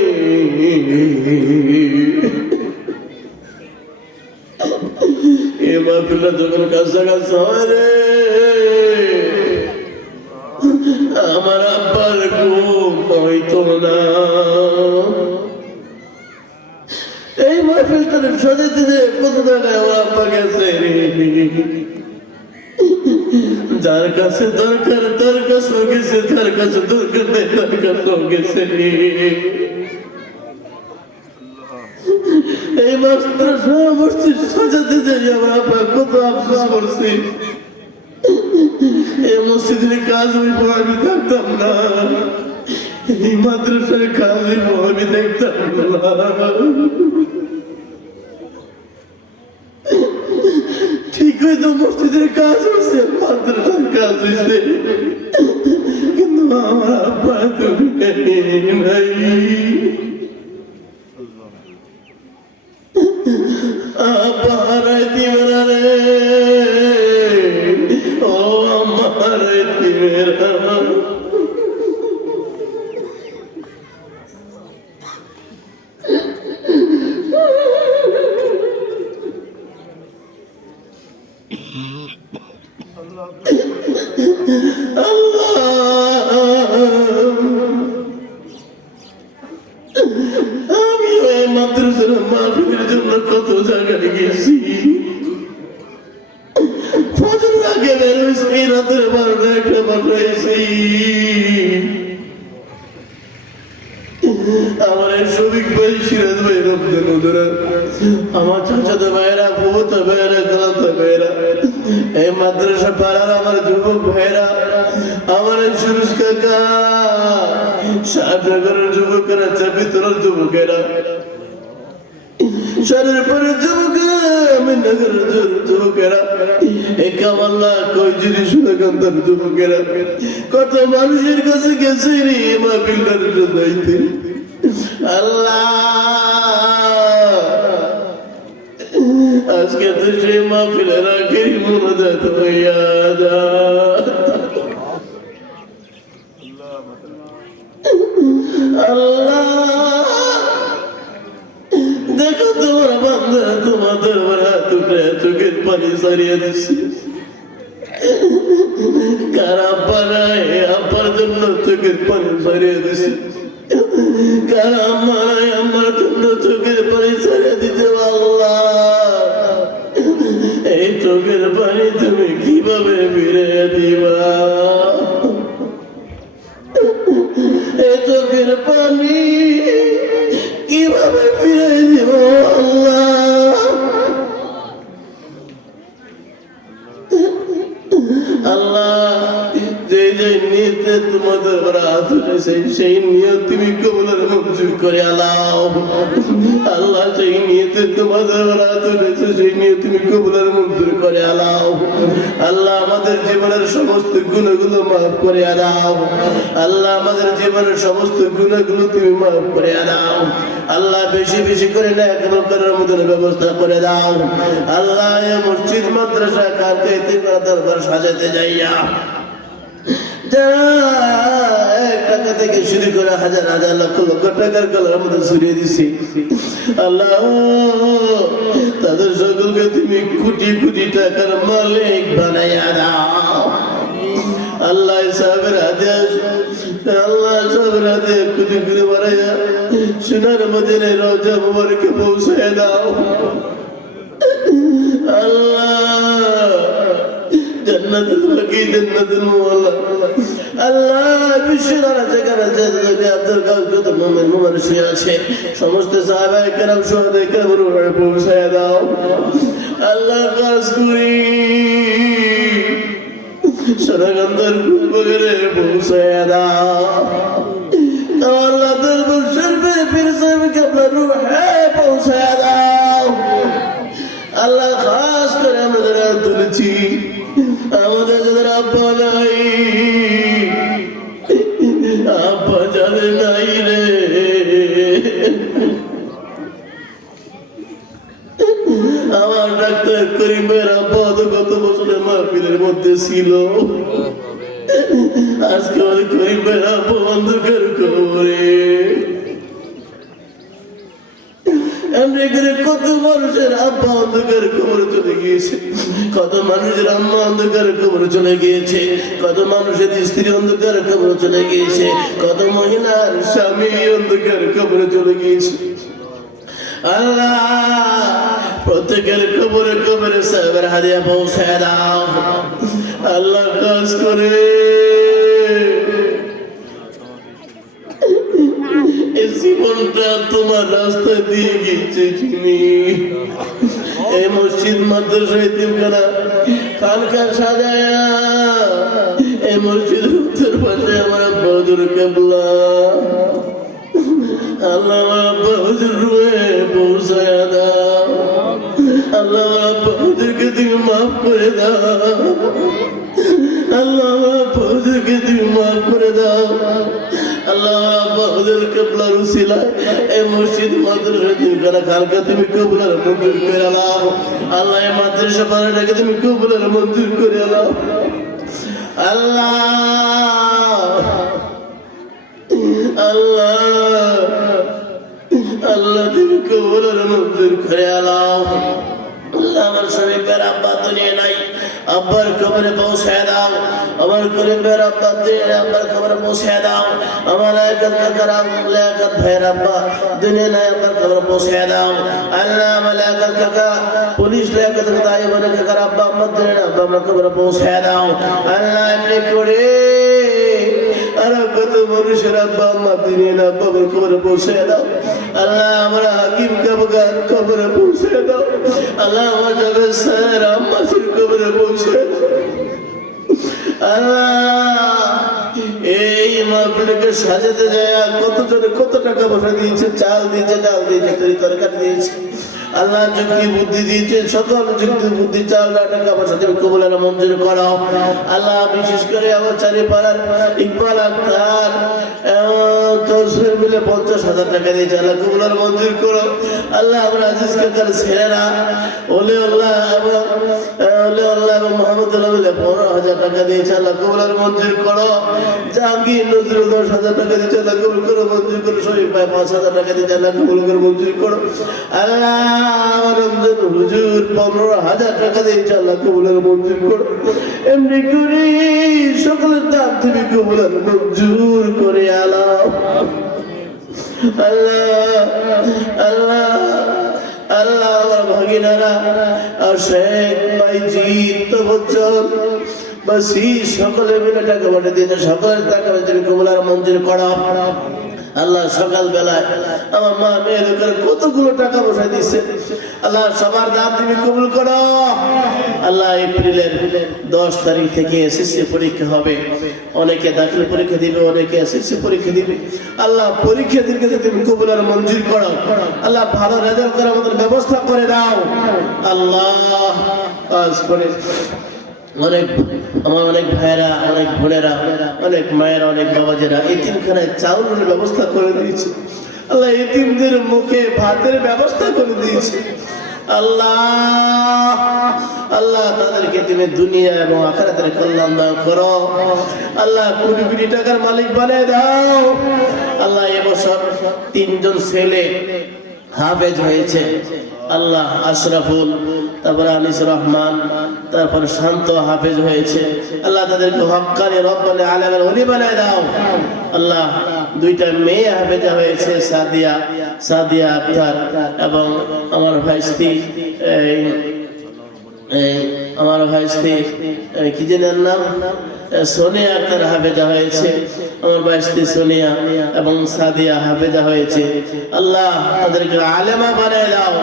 এ মাহফিলটা যখন কাছাকাছি হয় রে, আমার আব্বার ঘুম হইতো না। এই মাহফিলটা সাজাইতে যে কত জায়গায় আমার আব্বা গেছে রে। যার কাছে দরকার তার কাছে গেছে, তার কাছে দরকার নেই তার কাছে গেছে রে। এই মাদ্রাসা মসজিদ সাজাতে যাই আমার আব্বা কত আফসোস করছি। এই মসজিদের কাজ হইব আমি থাকতাম না, এই মাদ্রাসার কাজ হইব আমি দেখতাম না। ঠিক হয়তো মসজিদের কাজ হয়েছে, মাদ্রাসার কাজ হয়েছে, কিন্তু আমার আব্বা তুমি নাই। আব্বা হারাইতি মেলা রে, ও আম্মা হারাইতি মেলা। আমি ওই মাদ্রাসার মাহফিলের জন্য কত জায়গায় গেছি, ফজর আগে বেরোইছি, রাতের 12টা বাজাইছি। আমার শফিক ভাই, সিরাজ ভাই, রমজান ওদেরা, আমার চাচাতো ভাইরা, ফুফুতো ভাইরা, খালাতো ভাইরা, এই মাদ্রাসা পাড়ার আমার যুবক ভাইরা, আমার সুরেশ কাকা, সাহেবনগরের যুবকেরা, চাপিতলার যুবকেরা, শহরের পরে যুবকেরা, আমি নগরের যুবকেরা, এই কামাল্লা কইজিরি সুনাকান্তার যুবকেরা, কত মানুষের কাছে গেছে রে মাহফিলটার দায়িত্বে। আল্লাহ আজকে তো সেই মাহফিলের আখেরি মোনাজাত হইয়া যায়। আল্লাহ দেখো তোমার বান্দা তোমাদের হাত উঠে চোখের পানি সারিয়ে দিচ্ছি। কার আব্বা নাই, আব্বার জন্য চোখের পানি সারিয়ে দিচ্ছি। কার আম্মা নাই, আম্মার জন্য চোখের পানি সারিয়ে দিতে। আল্লাহ এই চোখের পানি তুমি কিভাবে ফিরে দিবা? এই চোখের পানি কিভাবে ফিরে দিব আল্লাহ? আল্লাহ যে যে নিয়তে তোমাদের হাত উঠেছে সেই নিয়ত তুমি কবুলের মঞ্জুর করে আলাও। আল্লাহ সেই নিয়তে তোমাদের হাত উঠেছে সেই নিয়ত তুমি কবুলের মঞ্জুর করে আলাও। আল্লাহ আমাদের জীবনের সমস্ত গুণাগুলো মাফ করে আলাও। আল্লাহ আমাদের জীবনের সমস্ত গুণাগুলো তুমি মাফ করে আলাও। আল্লাহ বেশি বেশি করে না কেবল করার মতন ব্যবস্থা করে দাও। আল্লাহ মসজিদ মাদ্রাসা কালকে দরবার সাজাতে যাইয়া যারা 1 টাকা থেকে শুরু করে হাজার হাজার লক্ষ লক্ষ টাকার গলার মধ্যে ছড়িয়ে দিছি, আল্লাহ তাদের সকলকে তুমি কোটি কোটি টাকার মালিক বানাইয়া দাও। আল্লাহ সাহেবের হাতে, আল্লাহ সাহেবের হাতে কোটি কোটি বানাইয়া সোনার মদিনায় রওজা মুবারকে পৌঁছায় দাও। আল্লাহ জান্নাতুল বাকি, জান্নাতুল মাওলা। আল্লাহ বিশ্বের যেখানে আব্দুল কাউস যত মুমিন মুমিন আছে সমস্ত সাহাবায়ে কেরাম শুহাদায়ে কেরাম রূহে পৌঁছায় দাও। আল্লাহ কাজ করি সোনাগান্ধার বগরে পৌঁছায় দাও। আল্লাহ দরবার শরীফে পীর সাহেবকে আপনার রূহে পৌঁছায় দাও। আল্লাহ খাস করে আমাদের তুলেছি, আমাদের যাদের আব্বা নাই, আব্বা যাদের নাই রে, আমার ডাক্তার করিমের আব্বা তো গত বছরের মাহফিলের মধ্যে ছিল। আজকে আমাদের করিমের আব্বা অন্ধকার কবরে। কত মানুষের আব্বা অন্ধকার কবরে চলে গিয়েছে, কত মানুষের আম্মা অন্ধকার কবরে চলে গিয়েছে, কত মানুষের স্ত্রী অন্ধকার কবরে চলে গিয়েছে, কত মহিলার স্বামী অন্ধকার কবরে চলে গিয়েছে। আল্লাহ প্রত্যেকের কবরে কবরে সাহেবের হাদিয়া পৌঁছায় দাও আল্লাহ কাজ করে এই জীবনটা তোমার রাস্তা দিয়ে গেছে চিনি এই মসজিদ মাদ্রাসা এতিমখানা খানকা সাজায়া এই মসজিদের উত্তর পাশে আমার আব্বা হুজুর কেবলা আল্লাহ আমার আব্বা হুজুর রুহে পৌঁছায়া দাও আল্লাহ আমার আব্বা হুজুরকে তুমি মাফ করে দাও আল্লাহ আমার আব্বা হুজুরকে তুমি মাফ করে দাও আল্লাহ আমার আব্বা হুজুর কেবলার উসিলায় এই মসজিদ মাদ্রাসা এতিমখানা খানকা তুমি কবুলের মঞ্জুর করে নাও আল্লাহ এই মাদ্রাসা পাড়াটাকে তুমি কবুলের মঞ্জুর করে নাও আল্লাহ আল্লাহ আল্লাহ তুমি কবুলের মঞ্জুর করে নাও আল্লাহ আমার শরীফের আব্বা দুনিয়া নাই আব্বার কবরে পৌঁছায় দাও আমার করিমের আব্বা দুনিয়া আব্বার কবরে পৌঁছায় দাও আমার লায়াকাত কাকার লায়াকাত ভাইয়ের আব্বা দুনিয়া নাই আব্বার কবরে পৌঁছায় দাও আল্লাহ আমার লায়াকাত কাকা পুলিশ লায়াকাত কাকা আইবান কাকার আব্বা আমার দুনিয়া আব্বা আমার কবরে পৌঁছায় দাও আল্লাহ এমনি করে আর কত মানুষের আব্বা আম্মা দুনিয়া না আব্বা আমার কবরে পৌঁছায় দাও আল্লাহ আমার হাকিম কাবগার কবরে পৌঁছায় দাও আল্লাহ আমার যাবে স্যার আম্মা সির কবরে পৌঁছায় দাও আল্লাহ এই মাহফিলকে সাজাতে যায় কতজনে কত টাকা পয়সা দিয়েছে চাল দিয়েছে ডাল দিয়েছে তরকারি দিয়েছে আল্লাহ যুক্তি বুদ্ধি দিয়েছে সকল যুক্তি বুদ্ধি চাল টাকা পয়সা তুমি কবুলের মঞ্জুর করো আল্লাহ বিশেষ করে আমার চারিপাড়ার ইকবাল আক্তার তোর মিলে 50,000 টাকা দিয়েছে আল্লাহ কবুলের মঞ্জুর করো আল্লাহ আমার আজিজ কাকার ছেলেরা ওলে আল্লাহ এবং মোহাম্মদুল্লাহ মিলে 15,000 টাকা দিয়েছে আল্লাহ কবুলের মঞ্জুর করো জাহাঙ্গীর নজরুল 10,000 টাকা দিয়েছে আল্লাহ কবুল করো মঞ্জুর করো শরীফ ভাই 5,000 টাকা দিয়েছে আল্লাহ কবুল করে মঞ্জুর করো আল্লাহ রমজান হুজুর 15,000 টাকা দিয়েছে আল্লাহ কবুলের মঞ্জুর করো এমনি করে সকলের দাম তুমি কবুলের মঞ্জুর করে আলাও আল্লাহ আল্লাহ আল্লাহ আমার ভাগিনারা আর শেখ ভাইজিৎ তবজ্জল বাসি সকলে মিলে টাকা পাঠিয়ে দিয়েছে সকলের টাকা তুমি কবুলের মঞ্জুর করো আল্লাহ সকাল বেলায় আমার মা মেয়ের কতগুলো টাকা পয়সা দিচ্ছে আল্লাহ সবার দাম তুমি কবুল করো আল্লাহ এপ্রিলের 10 তারিখ থেকে এসএসসি পরীক্ষা হবে অনেকে দাখিল পরীক্ষা দিবে অনেকে এসএসসি পরীক্ষা দিবে আল্লাহ পরীক্ষা দিকে তুমি কবুলের মঞ্জুর করো আল্লাহ ভালো রেজাল্ট করে আমাদের ব্যবস্থা করে দাও আল্লাহ আজ করে অনেক ভাইয়েরা অনেক বোনেরা অনেক মায়েরা অনেক বাবাজেরা এতিমখানায় চাউলের ব্যবস্থা করে দিয়েছে আল্লাহ এতিমদের মুখে ভাতের ব্যবস্থা করে দিয়েছে আল্লাহ আল্লাহ তাদেরকে তুমি দুনিয়া এবং আখিরাতের কল্যাণ দান করো আল্লাহ কোটি কোটি টাকার মালিক বানিয়ে দাও আল্লাহ এবছর 3 জন ছেলে হাফেজ হয়েছে আল্লাহ আশরাফুল তারপরে আনিস রহমান তারপরে শান্ত হাফেজ হয়েছে আল্লাহ তাদেরকে হক্কানি রব্বানি আলেমের ওলি বানায় দাও আল্লাহ 2টা মেয়ে হাফেজা হয়েছে সাদিয়া আক্তার এবং আমার ভাইস্তি কি জানেন নাম সোনিয়া আক্তার হাফেজা হয়েছে আমার ভাইস্তি সোনিয়া এবং সাদিয়া হাফেজা হয়েছে আল্লাহ তাদেরকে আলেমা বানায় দাও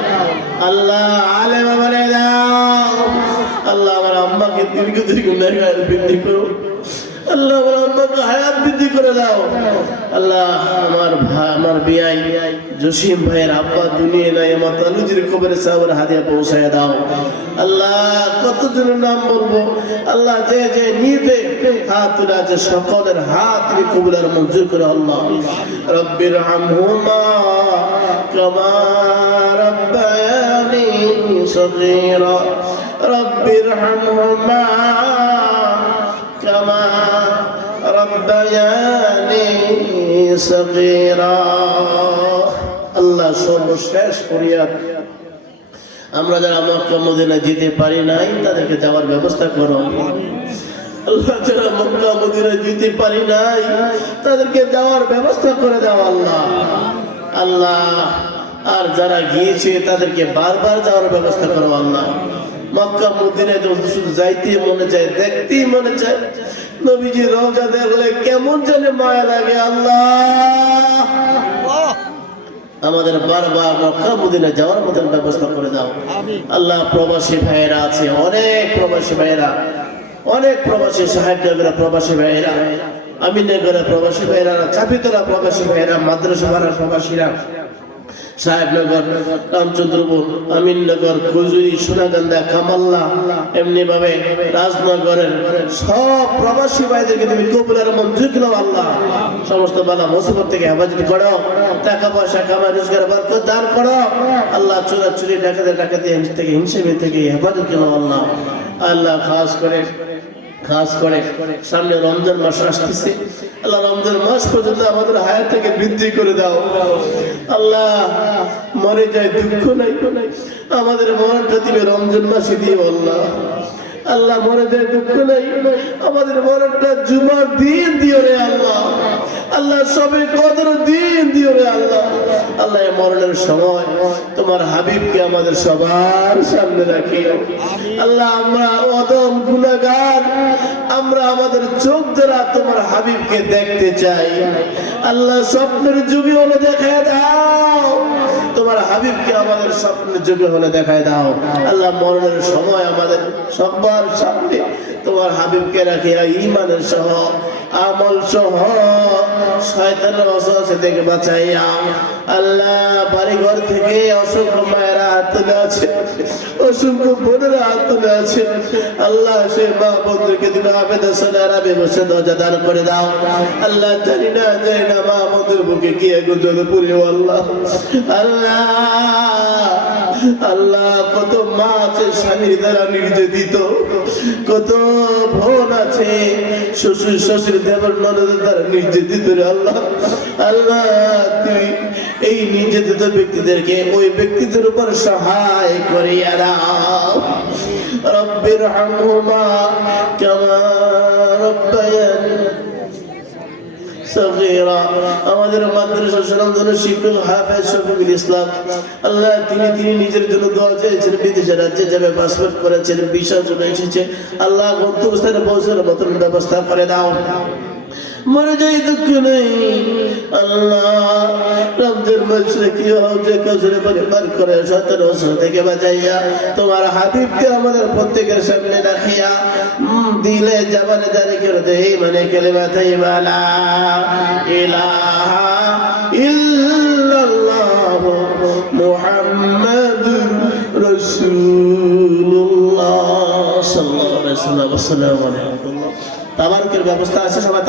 আল্লাহ আলেমা বানায় দাও আল্লাহ আমার আম্মাকে দীর্ঘ নেগায় বৃদ্ধি করো আল্লাহ আমার আম্মাকে হায়াত বৃদ্ধি করে দাও আল্লাহ আমার বিয়াই জসিম ভাইয়ের আব্বা দুনিয়া নাই আমার তালুজির কবরে সাহেবের হাদিয়া পৌঁছায় দাও আল্লাহ কতজনের নাম বলবো আল্লাহ যে যে নিতে হাত তুলে আছে সকলের হাত তুমি কবুলের মঞ্জুর করে আল্লাহ রব্বির হামহুমা কামা রাব্বায়ানি সগীরা রব্বির হামহুমা কামা রাব্বায়ানি সগীরা আল্লাহ সর্বশেষ ফরিয়াদ আমরা যারা মক্কা মদিনা যেতে পারি নাই তাদেরকে যাওয়ার ব্যবস্থা করো আল্লাহ যারা মক্কা মদিনা যেতে পারি নাই তাদেরকে যাওয়ার ব্যবস্থা করে দাও আল্লাহ আল্লাহ আর যারা গিয়েছে তাদেরকে বারবার যাওয়ার ব্যবস্থা করো আল্লাহ। মক্কা মদিনায় তো শুধু যাইতেই মনে চায়, দেখতেই মনে চায়। নবীজি রওজা দেখলে কেমন জানে মায়া লাগে আল্লাহ। আমাদের বারবার মক্কা মদিনা যাওয়ার মতন ব্যবস্থা করে দাও আল্লাহ। প্রবাসী ভাইয়েরা আছে, অনেক প্রবাসী ভাইয়েরা, অনেক প্রবাসী, সাহেবনগরের প্রবাসী ভাইয়েরা, আমিননগরের প্রবাসী ভাইয়েরা, চাপিতলা প্রবাসী ভাইয়েরা, মাদ্রাসা পাড়ার প্রবাসীরা, সাহেবনগর, রামচন্দ্রপুর, আমিননগর, খুজুরি, সোনাগান্দা, কামাল্লা, এমনি ভাবে রাজনগরের সব প্রবাসী ভাইদেরকে তুমি কবুলের মঞ্জুর নাও আল্লাহ। সমস্ত বালা মুসিবত থেকে হেফাজত করো, টাকা পয়সা কামাই রোজগার বরকত দান করো আল্লাহ। চোরাচুরি ডাকাতি থেকে হিংসা থেকে হেফাজত নাও আল্লাহ। আল্লাহ খাস করে সামনে রমজান মাস আসতেছে আল্লাহ, রমজান মাস পর্যন্ত আমাদের হায়াত থেকে বৃদ্ধি করে দাও আল্লাহ। মরে যায় দুঃখ নাই, আমাদের মরণটা দিবে রমজান মাসে দিও আল্লাহ। আল্লাহ মরে যায় দুঃখ নাই, আমাদের মরণটা জুমার দিন দিও রে আল্লাহ। আল্লাহ সবে কদর দিন দিও রে আল্লাহ। আল্লাহ মরণের সময় তোমার হাবিবকে আমাদের সবার সামনে রাখিও আল্লাহ। আমরা অদম গুনাহগার, আমরা আমাদের চোখ দ্বারা তোমার হাবিবকে দেখতে চাই আল্লাহ। স্বপ্নের যুগে হলে দেখায় দাও তোমার হাবিবকে, আমাদের স্বপ্নের যুগে হলে দেখায় দাও আল্লাহ। মরণের সময় আমাদের সবার সামনে তোমার হাবিবকে রাখিয়া ঈমানের সহ আমল সহ শয়তানের ওয়াসওয়াসা থেকে বাঁচাইয়া আল্লাহ। বাড়িঘর থেকে অসংখ্য মায়েরা হাত তুলে আছে, অসংখ্য বোনেরা হাত তুলে আছে আল্লাহ। সে মা বন্ধুকে তুমি আবেদা সালারাবে বসে দরজা দান করে দাও আল্লাহ। জানি না মা বন্ধুর বুকে কি গুজল পুরে আল্লাহ। আল্লাহ কত মা আছে স্বামীর দ্বারা নির্যাতিত, কত বোন আছে শ্বশুর দেবর ননদের দ্বারা নির্যাতিত আল্লাহ। আল্লাহ তুমি এই নির্যাতিত ব্যক্তিদেরকে ওই ব্যক্তিদের উপর সহায় করিয়া দাও। রব্বির হামহুমা কামা রব্বায়ানি সগীরা। আমাদের মাদ্রাসা সুনামধন্য শিক্ষক হাফেজ শফিকুল ইসলাম আল্লাহ, তিনি নিজের জন্য দোয়া চেয়েছেন, বিদেশে রাজ্যে যাবে, পাসপোর্ট করেছেন, ভিসার জন্য এসেছে আল্লাহ। গন্তব্যস্থানে পৌঁছানোর মতন ব্যবস্থা করে দাও। মরে যাই দুঃখ নেই আল্লাহ। রমজান মাসে কি হবে কসরে পরিবার করে শয়তান ওয়াসওয়াসা থেকে বাঁচাইয়া তোমার হাবিবকে আমাদের প্রত্যেকের সামনে রাখিয়া দিলে জবানে জারি করে দে মানে কালিমা তাইয়্যিবা লা ইলাহা ইল্লাল্লাহ মুহাম্মাদুর রাসূলুল্লাহ সাল্লাল্লাহু আলাইহি ওয়াসাল্লাম। তাবারকের ব্যবস্থা আছে সবাই।